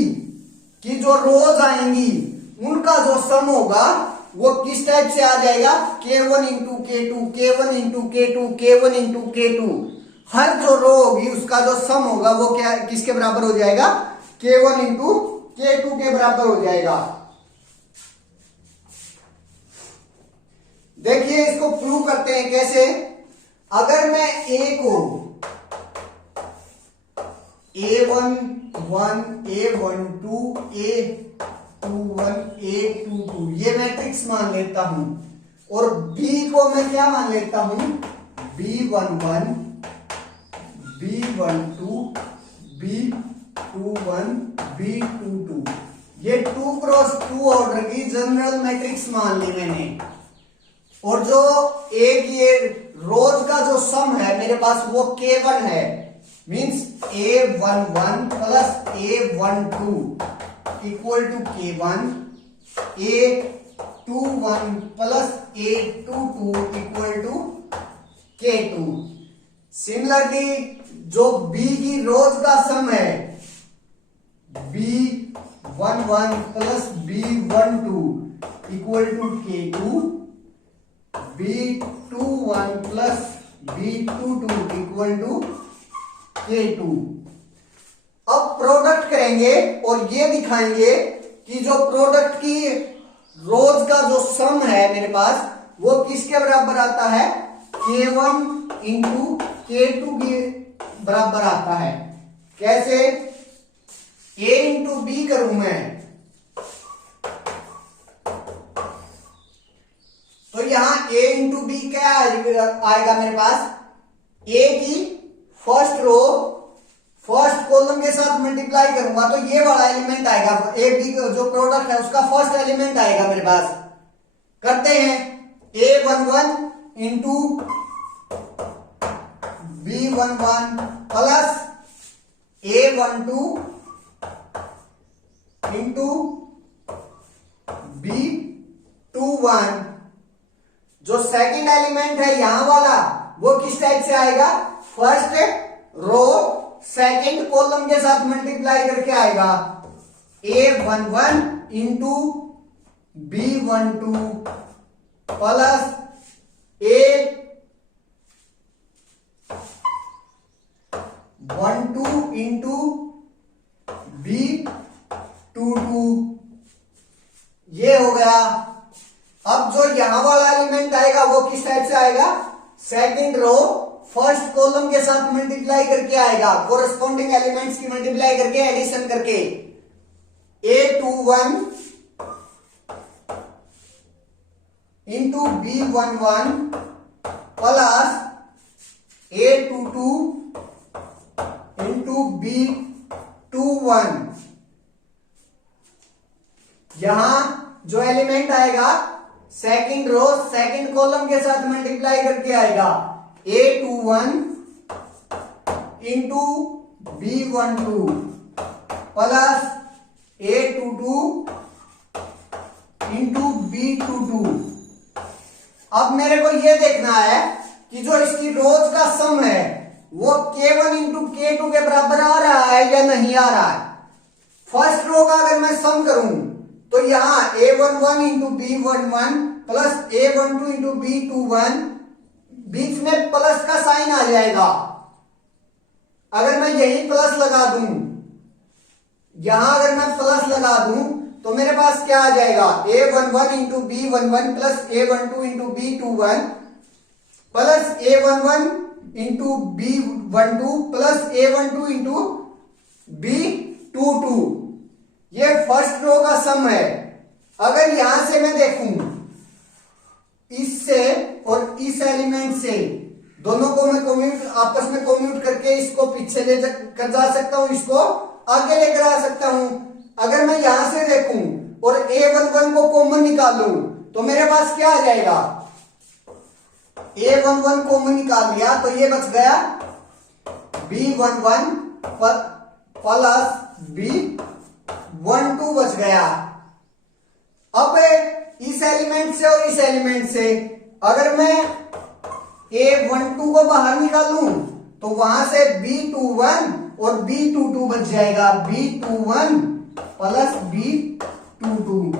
की जो रोज आएंगी उनका जो सम होगा वो किस टाइप से आ जाएगा, k1 इंटू k2। हर जो रो होगी उसका जो सम होगा वो क्या किसके बराबर हो जाएगा, k1 इंटू k2 के बराबर हो जाएगा। देखिए इसको प्रूव करते हैं कैसे। अगर मैं a को a11 a12 a21 a22 ये मैट्रिक्स मान लेता हूं, और b को मैं क्या मान लेता हूं, b11 b12 b21 b22। ये 2 क्रॉस 2 ऑर्डर की जनरल मैट्रिक्स मान ली मैंने। और जो ए की रोज का जो सम है मेरे पास वो k1 है, means a11 plus a12 equal to k1, a21 plus a22 equal to k2। Similarly जो b की रोज का सम है b11 plus b12 equal to k2, b21 plus b22 equal to k2। अब प्रोडक्ट करेंगे और ये दिखाएंगे कि जो प्रोडक्ट की रोज का जो सम है मेरे पास वो किसके बराबर आता है, k1 इंटू k2 के बराबर आता है। कैसे, a इंटू बी करूं मैं तो यहां a इंटू बी क्या आएगा मेरे पास, a की फर्स्ट रो फर्स्ट कॉलम के साथ मल्टीप्लाई करूंगा तो ये वाला एलिमेंट आएगा, ए बी जो प्रोडक्ट है उसका फर्स्ट एलिमेंट आएगा मेरे पास। करते हैं, a11 into b11 plus a12 into b21। जो सेकंड एलिमेंट है यहां वाला वो किस टाइप से आएगा, फर्स्ट रो सेकंड कॉलम के साथ मल्टीप्लाई करके आएगा, a11 into b12 plus a12 into b22। ये हो गया। अब जो यहां वाला एलिमेंट आएगा वो किस टाइप से आएगा, सेकंड रो फर्स्ट कॉलम के साथ मल्टीप्लाई करके आएगा, कोरस्पॉन्डिंग एलिमेंट्स की मल्टीप्लाई करके एडिशन करके, a21 into b11 plus a22 into b21। यहां जो एलिमेंट आएगा सेकंड रो सेकंड कॉलम के साथ मल्टीप्लाई करके आएगा, a21 into b12 plus A22 into B22। अब मेरे को ये देखना है कि जो इसकी रोज का सम है वो K1 इंटू K2 के बराबर आ रहा है या नहीं आ रहा है। फर्स्ट रो का अगर मैं सम करूं तो यहां A11 into B11 plus A12 into B21, बीच में प्लस का साइन आ जाएगा। अगर मैं यही प्लस लगा दूं, यहां अगर मैं प्लस लगा दूं तो मेरे पास क्या आ जाएगा, A11 into B11 plus A12 into B21 plus A11 into B12 plus A12 into B22। ये फर्स्ट रो का सम है। अगर यहां से मैं देखूं, इससे और इस एलिमेंट से दोनों को मैं आपस में कम्यूट करके इसको पीछे ले कर जा सकता हूं, इसको आगे लेकर आ सकता हूं। अगर मैं यहां से देखूं और A11 को कॉमन निकालूं तो मेरे पास क्या आ जाएगा, A11 कॉमन निकाल लिया तो ये बच गया B11 प्लस B12 बच गया। अब इस एलिमेंट से और इस एलिमेंट से अगर मैं A12 को बाहर निकालूं तो वहां से B21 और B22 बच जाएगा, B21 प्लस B22।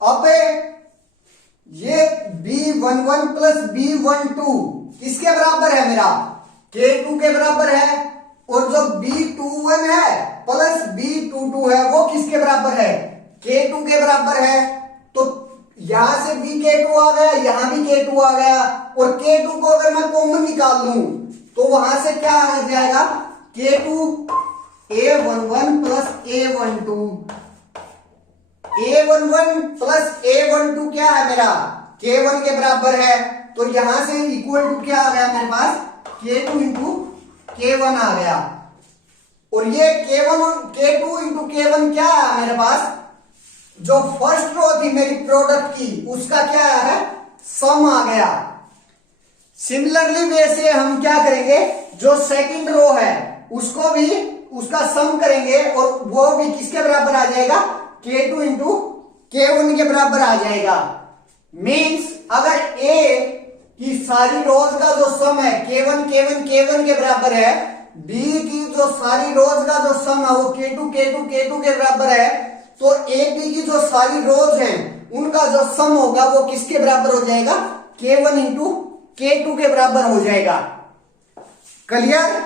अब ये B11 प्लस B12 किसके बराबर है, मेरा K2 के बराबर है। और जो B21 है प्लस B22 है वो किसके बराबर है, K2 के बराबर है। तो यहां से भी K2 आ गया, यहां भी K2 आ गया, और K2 को अगर मैं कॉमन निकाल लूं तो वहां से क्या आ जाएगा, K2 A11 plus A12, A11 plus A12 क्या है मेरा, K1 के बराबर है। तो यहां से इक्वल टू क्या आ गया मेरे पास, K2 इंटू K1 आ गया। और ये K2 इंटू K1 क्या है मेरे पास, जो फर्स्ट रो थी मेरी प्रोडक्ट की उसका क्या है, सम आ गया। सिमिलरली वैसे हम क्या करेंगे, जो सेकंड रो है उसको भी उसका सम करेंगे और वो भी किसके बराबर आ जाएगा, K2 इंटू K1 के बराबर आ जाएगा। मीन्स अगर A की सारी रोज का जो सम है K1 के बराबर है, B की जो सारी रोज का जो सम है वो K2 के बराबर है, तो AB की जो सारी रोज हैं उनका जो सम होगा वो किसके बराबर हो जाएगा, K1 इंटू K2 के बराबर हो जाएगा। क्लियर।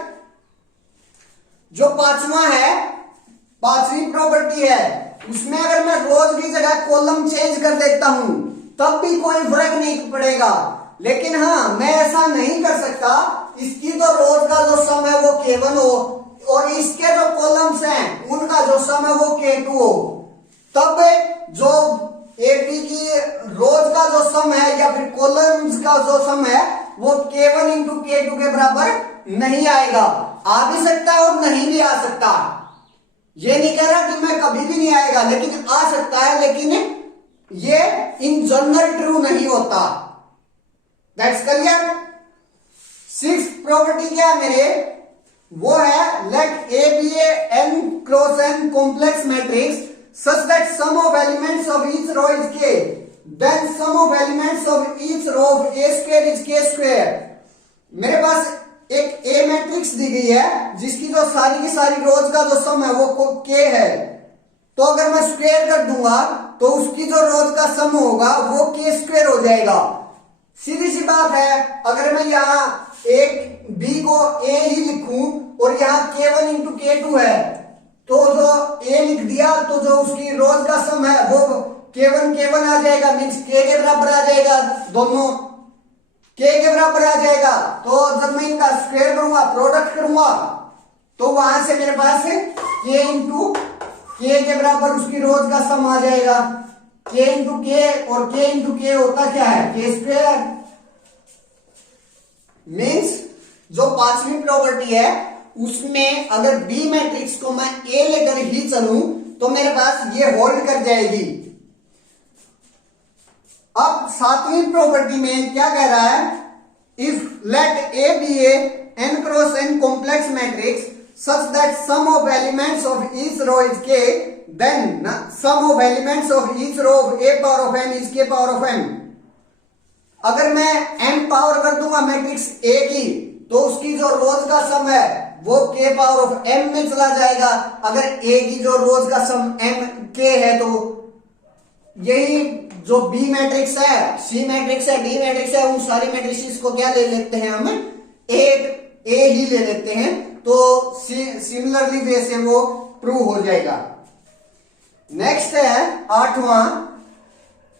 जो पांचवा है, पांचवी प्रॉपर्टी है, उसमें अगर मैं रोज की जगह कॉलम चेंज कर देता हूं तब भी कोई फर्क नहीं पड़ेगा। लेकिन हाँ, मैं ऐसा नहीं कर सकता, इसकी तो रोज का जो सम है वो K1 हो और इसके जो कॉलम्स हैं उनका जो सम है वो K2 हो, तब जो AB की रोज का जो सम है या फिर कॉलम्स का जो सम है वो K1 इंटू K2 के बराबर नहीं आएगा। आ भी सकता है और नहीं भी आ सकता, ये नहीं कह रहा कि मैं कभी भी नहीं आएगा, लेकिन आ सकता है, लेकिन ये इन जनरल ट्रू नहीं होता। That's clear. सिक्स प्रॉपर्टी क्या है मेरे, वो है late A be a n cross n complex matrix such that sum of elements of each row is K, then sum of elements of each row of A square is K square। मेरे पास एक A matrix दी गई है जिसकी जो सारी की सारी रोज का जो सम है वो K है, तो अगर मैं स्क्वायर कर दूंगा तो उसकी जो रोज का सम होगा वो K स्क्वायर हो जाएगा। सीधी सी बात है, अगर मैं यहाँ एक B को A ही लिखूं और यहाँ K1 इंटू K2 है, तो जो A लिख दिया तो जो उसकी रोज का सम है वो K1 आ जाएगा, मीन्स K के बराबर आ जाएगा, दोनों K के बराबर आ जाएगा। तो जब मैं इनका स्क्वायर करूंगा, प्रोडक्ट करूंगा, तो वहां से मेरे पास K इंटू K के बराबर उसकी रोज का सम आ जाएगा। K इंटू K और K इंटू K होता क्या है, K स्क्वायर। मीन्स जो पांचवी प्रॉपर्टी है उसमें अगर B मैट्रिक्स को मैं A लेकर ही चलूं तो मेरे पास ये होल्ड कर जाएगी। अब सातवीं प्रॉपर्टी में क्या कह रहा है, if let A B a n cross n complex matrix such that sum of elements of each row is k, then sum of elements of each row of a power of n is k power of n. अगर मैं m power कर दूंगा matrix a की, तो उसकी जो रोज का sum है वो k पावर ऑफ m में चला जाएगा। अगर a की जो रोज का सम m k है, तो यही जो b मैट्रिक्स है, c मैट्रिक्स है, d मैट्रिक्स है, उन सारी मैट्रिक्स को क्या ले लेते हैं हम, a ही ले लेते हैं। तो सिमिलरली वे से वो प्रूव हो जाएगा। नेक्स्ट है आठवां,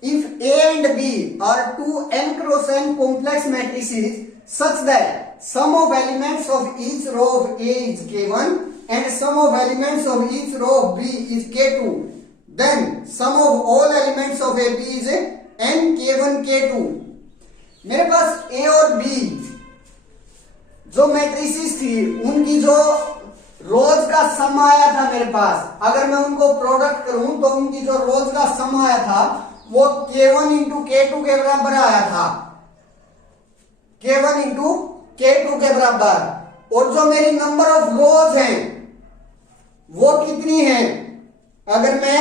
if A and B are two n cross n complex matrices such that sum of elements of each row of A is k1 and sum of elements of each row of B is k2, then sum of all elements of A B is n k1 k2। मेरे पास A और B जो matrices थी, उनकी जो रोज का सम आया था मेरे पास, अगर मैं उनको प्रोडक्ट करूं तो उनकी जो रोज का सम आया था वो k1 इंटू k2 के बराबर आया था, k1 इंटू k2 के बराबर। और जो मेरी नंबर ऑफ रोज हैं वो कितनी है, अगर मैं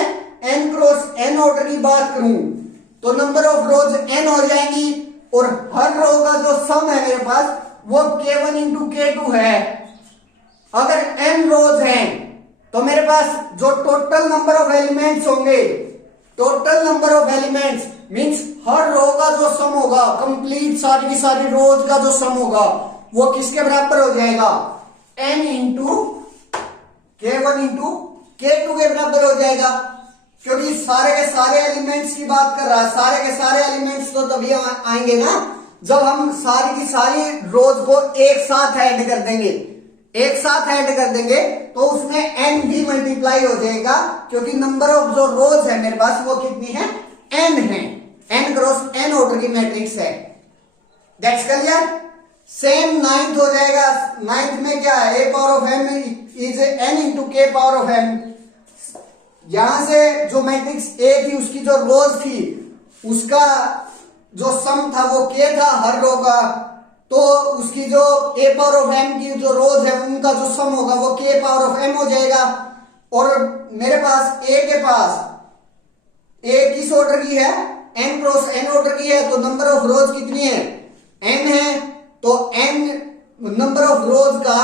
n क्रॉस n ऑर्डर की बात करूं तो नंबर ऑफ रोज n हो जाएंगी, और हर रो का जो सम है मेरे पास वो k1 इंटू k2 है। अगर n रोज हैं तो मेरे पास जो टोटल नंबर ऑफ एलिमेंट्स होंगे, total number of elements means हर रो का जो सम होगा, कंप्लीट सारी की सारी रोज का जो सम होगा वो किसके बराबर हो जाएगा, n into k1 into k2 के बराबर हो जाएगा। क्योंकि सारे के सारे एलिमेंट्स की बात कर रहा है, सारे के सारे एलिमेंट्स तो तभी आएंगे ना जब हम सारी की सारी रोज को एक साथ ऐड कर देंगे। एक साथ ऐड कर देंगे तो उसमें n भी मल्टीप्लाई हो जाएगा, क्योंकि नंबर ऑफ जो रोज है मेरे पास वो कितनी है, n है, n क्रॉस n ऑर्डर की मैट्रिक्स है। That's clear. सेम नाइन्थ हो जाएगा। नाइन्थ में क्या है, a power of m is n into k power of m। यहां से जो मैट्रिक्स a थी उसकी जो रोज थी उसका जो सम था वो k था हर रो का, तो उसकी जो a पावर ऑफ m की जो रोज है उनका जो सम होगा वो k पावर ऑफ m हो जाएगा। और मेरे पास a के पास a किस ऑर्डर की है, n क्रॉस n ऑर्डर की है, तो नंबर ऑफ रोज कितनी है, n है। तो n नंबर ऑफ रोज का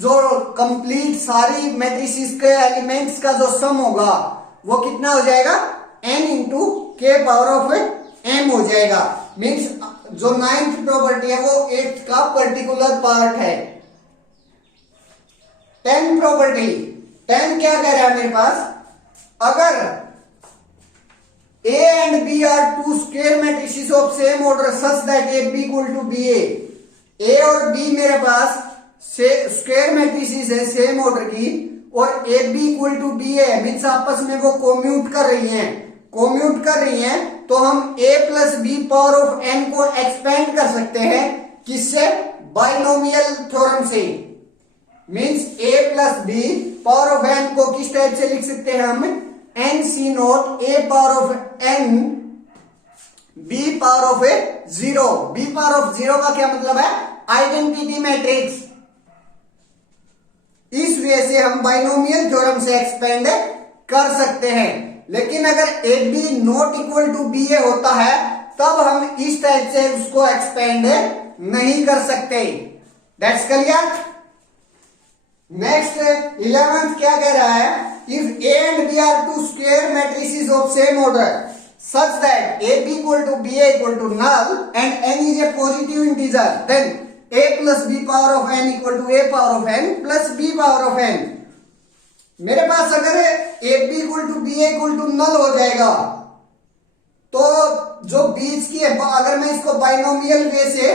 जो कंप्लीट सारी मैट्रिसेस के एलिमेंट्स का जो सम होगा वो कितना हो जाएगा, n into k power of m हो जाएगा। मीन्स जो नाइन्थ प्रॉपर्टी है वो एट्थ का पर्टिकुलर पार्ट है। 10 प्रॉपर्टी, 10 क्या कह रहा है मेरे पास, अगर a and b are two square matrices of same order such that a b equal to b a और b मेरे पास स्क्वायर मैट्रिसेस है सेम ऑर्डर की, और a b equal to b a means आपस में वो कोम्यूट कर रही हैं, तो हम a plus B power of n को एक्सपेंड कर सकते हैं, किससे, बाइनोमियल थ्योरम से। मींस a plus B power of n को किस टाइप से लिख सकते हैं हम, n c not a power of n b power of 0। b power of 0 का क्या मतलब है, आइडेंटिटी मैट्रिक्स। इस वे से हम बाइनोमियल थ्योरम से एक्सपेंड कर सकते हैं। लेकिन अगर A B not equal to B A होता है तब हम इस टाइप से उसको एक्सपेंड नहीं कर सकते। That's clear. नेक्स्ट 11th क्या कह रहा है, if A and B are two square matrices of same order such that A B equal to B A equal to null and n is a positive integer, then a plus B power of n equal to a power of n plus b power of n। मेरे पास अगर A B equal to B A equal to null हो जाएगा तो जो बीच की है, अगर मैं इसको बाइनोमियल वे से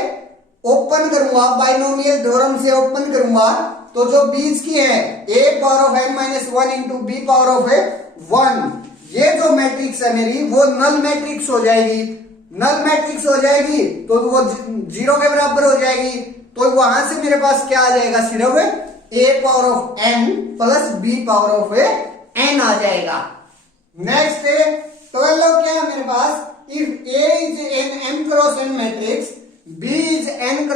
ओपन करूंगा, बाइनोमियल थ्योरम से ओपन करूंगा, तो जो बीच की है a power of n minus 1 into B power of 1, ये जो मैट्रिक्स है मेरी वो नल मैट्रिक्स हो जाएगी। नल मैट्रिक्स हो जाएगी तो वो 0 के बराबर हो जाएगी। तो वहां से मेरे पास क्या आ जाएगा, सिर्फ a power of n plus b power of n आ जाएगा। नेक्स्ट 12 क्या है मेरे पास, if a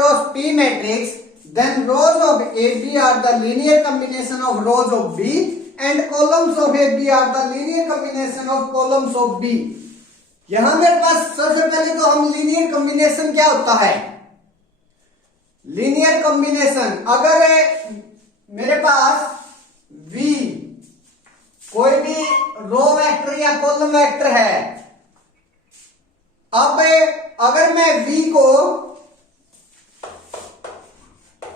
across P matrix, then rows of AB are the linear combination of rows of B and columns of AB are the linear combination of columns of B. यहां मेरे पास सबसे पहले तो हम लीनियर कॉम्बिनेशन क्या होता है, linear combination अगर मेरे पास V कोई भी रो वेक्टर या कॉलम वेक्टर है, अब अगर मैं V को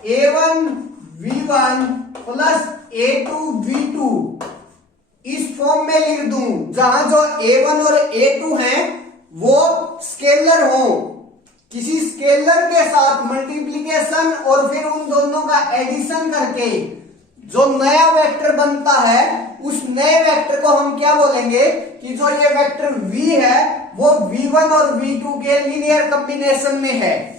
A1 V1 plus A2 V2 इस फॉर्म में लिख दूं, जहां जो A1 और A2 हैं वो स्केलर हो, किसी स्केलर के साथ मल्टीप्लिकेशन और फिर उन दोनों का एडिशन करके जो नया वेक्टर बनता है, उस नए वेक्टर को हम क्या बोलेंगे कि जो ये वेक्टर V है वो V1 और V2 के लीनियर कॉम्बिनेशन में है।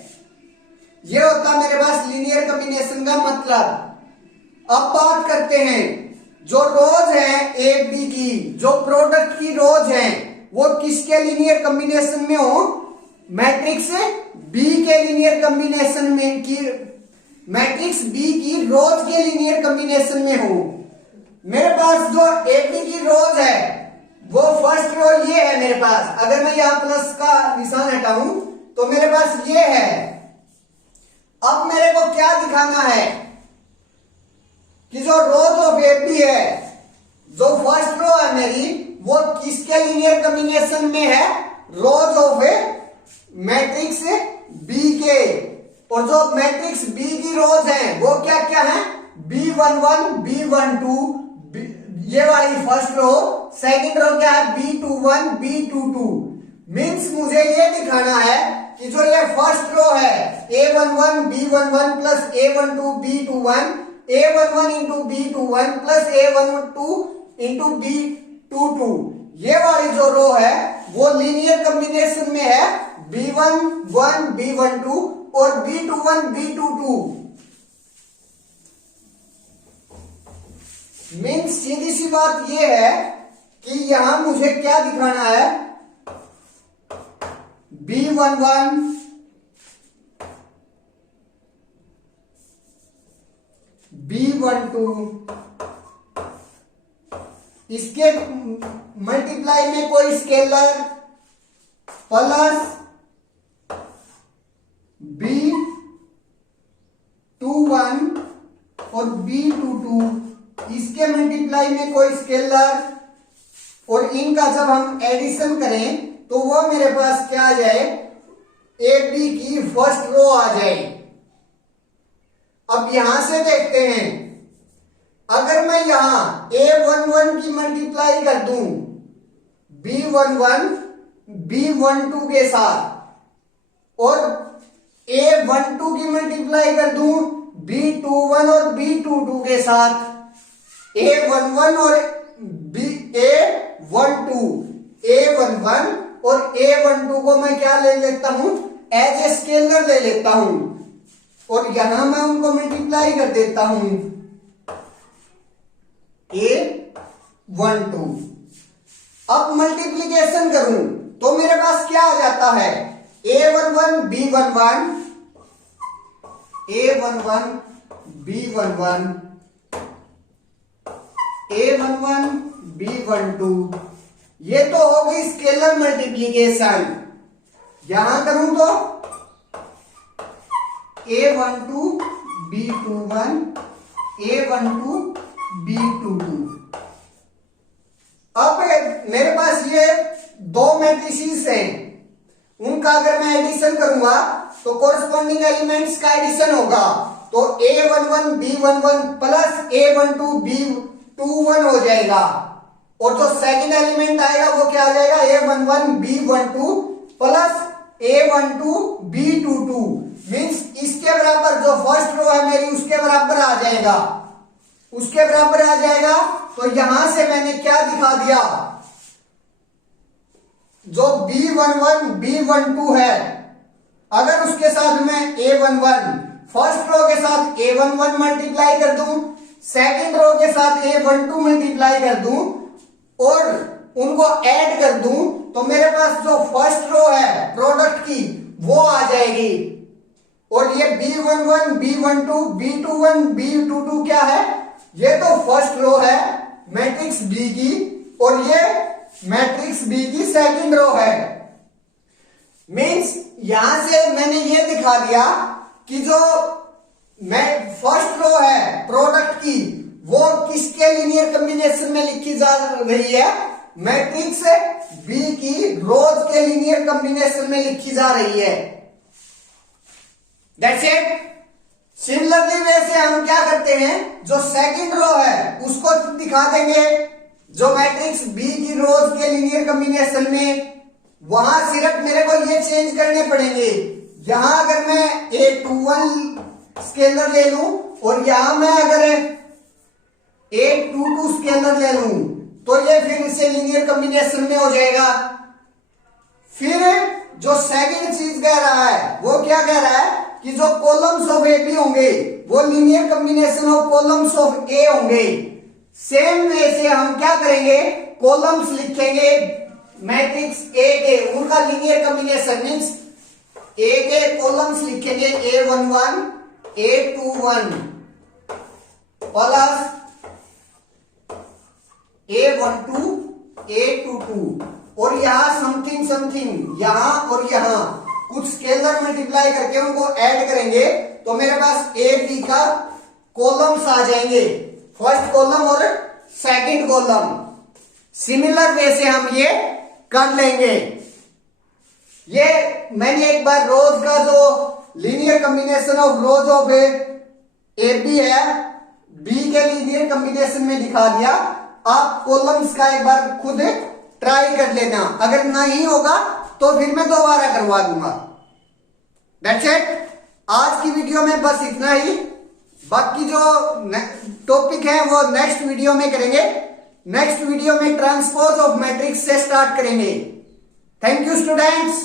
ये होता है मेरे पास लीनियर कॉम्बिनेशन का मतलब। अब बात करते हैं जो रोज है ए बी की, जो प्रोडक्ट की रोज है वो किसके लीनियर कॉम्बिनेशन में हो, मैट्रिक्स बी के लीनियर कॉम्बिनेशन में की, मैट्रिक्स बी की रोज के लीनियर कॉम्बिनेशन में हो। मेरे पास जो ए बी की रोज है वो फर्स्ट रो ये है मेरे पास, अगर मैं यहां प्लस का निशान हटाऊं तो मेरे पास ये है। अब मेरे को क्या दिखाना है कि जो रोज ऑफ ए बी है, जो फर्स्ट रो है मेरी, वो किसके लीनियर कॉम्बिनेशन में है, rows of A matrix B के। और जो मैट्रिक्स बी की रोज है वो क्या क्या है, B11 B12, ये वाली फर्स्ट रो, सेकंड रो क्या है B21 B22। मीन्स मुझे ये दिखाना है कि जो ये फर्स्ट रो है A11 B11 plus A12 B21, A11 into B21 plus A12 into B22, ये वाली जो रो है वो लीनियर कॉम्बिनेशन में है B11 B12 और B21 B22। मीन्स सीधी सी बात ये है कि यहां मुझे क्या दिखाना है, B11 B12 इसके मल्टीप्लाई में कोई स्केलर प्लस B21 और B22 इसके मल्टीप्लाई में कोई स्केलर, और इनका जब हम एडिशन करें तो वो मेरे पास क्या आ जाए, ए बी की फर्स्ट रो आ जाए। अब यहां से देखते हैं, अगर मैं यहां A11 की मल्टीप्लाई कर दूं B11 B12 के साथ और A12 की मल्टीप्लाई कर दूं B21 और B22 के साथ, A11 और A11 और A12 को मैं क्या ले लेता हूं, एज ए स्केलर ले लेता हूं और यहां मैं उनको मल्टीप्लाई कर देता हूं A12। अब मल्टीप्लीकेशन करूं तो मेरे पास क्या आ जाता है, A11 B11 A11 B11 A11 B12, ये तो हो गई स्केलर मल्टीप्लीकेशन। यहां करूं तो A12 B21 A12 B22। अब मेरे पास ये दो मैट्रिसेस हैं, उनका अगर मैं एडिशन करूंगा तो कोरस्पॉन्डिंग एलिमेंट्स का एडिशन होगा, तो A11 B11 plus A12 B21 हो जाएगा, और जो सेकंड एलिमेंट आएगा वो क्या आ जाएगा, A11 B12 plus A12 B22। Means इसके बराबर जो फर्स्ट रो है मेरी उसके बराबर आ जाएगा, उसके बराबर आ जाएगा। तो यहां से मैंने क्या दिखा दिया, जो B11 B12 है, अगर उसके साथ मैं A11 फर्स्ट रो के साथ A11 मल्टीप्लाई कर दूं, सेकंड रो के साथ A12 मल्टीप्लाई कर दूं और उनको ऐड कर दूं, तो मेरे पास जो फर्स्ट रो है प्रोडक्ट की वो आ जाएगी। और ये B11, B12, B21, B22 क्या है? ये तो फर्स्ट रो है मैट्रिक्स बी की, और ये मैट्रिक्स बी की सेकंड रो है। मींस यहां से मैंने ये दिखा दिया कि जो मैं फर्स्ट रो है प्रोडक्ट की, वो किसके लीनियर कॉम्बिनेशन में लिखी जा रही है? मैट्रिक्स बी की रोज के लीनियर कॉम्बिनेशन में लिखी जा रही है। That's it. सिमिलरली वैसे हम क्या करते हैं, जो सेकंड रो है उसको दिखा देंगे जो मैट्रिक्स बी की रोज के लीनियर कॉम्बिनेशन में। वहां सिर्फ मेरे को ये चेंज करने पड़ेंगे। यहां अगर मैं A21 स्केलर ले लूं और यहां मैं अगर A22 स्केलर ले लूं, तो ये फिर से लीनियर कॉम्बिनेशन में हो जाएगा। फिर जो सेकंड चीज कह रहा है वो क्या कह रहा है कि जो कॉलम्स ऑफ ए बी होंगे वो linear combination of columns of A होंगे। सेम वे से हम क्या करेंगे, कॉलम्स लिखेंगे मैट्रिक्स ए के, उनका लीनियर कॉम्बिनेशन मींस ए के कॉलम्स लिखेंगे A11, A21 plus A12, A22, और यहां समथिंग समथिंग, यहां और यहां कुछ स्केलर मल्टीप्लाई करके उनको ऐड करेंगे तो मेरे पास ए बी का कॉलम्स आ जाएंगे, फर्स्ट कॉलम और सेकंड कॉलम। सिमिलर वे से हम ये कर लेंगे। ये मैंने एक बार रोज का जो linear combination of rows of A B है बी के लीनियर कॉम्बिनेशन में दिखा दिया। आप कॉलम्स का एक बार खुद ट्राई कर लेना, अगर नहीं होगा तो फिर मैं दोबारा करवा दूंगा। That's it. आज की वीडियो में बस इतना ही। बाकी जो टॉपिक है वो नेक्स्ट वीडियो में करेंगे। नेक्स्ट वीडियो में ट्रांसपोज ऑफ मैट्रिक्स से स्टार्ट करेंगे। Thank you students.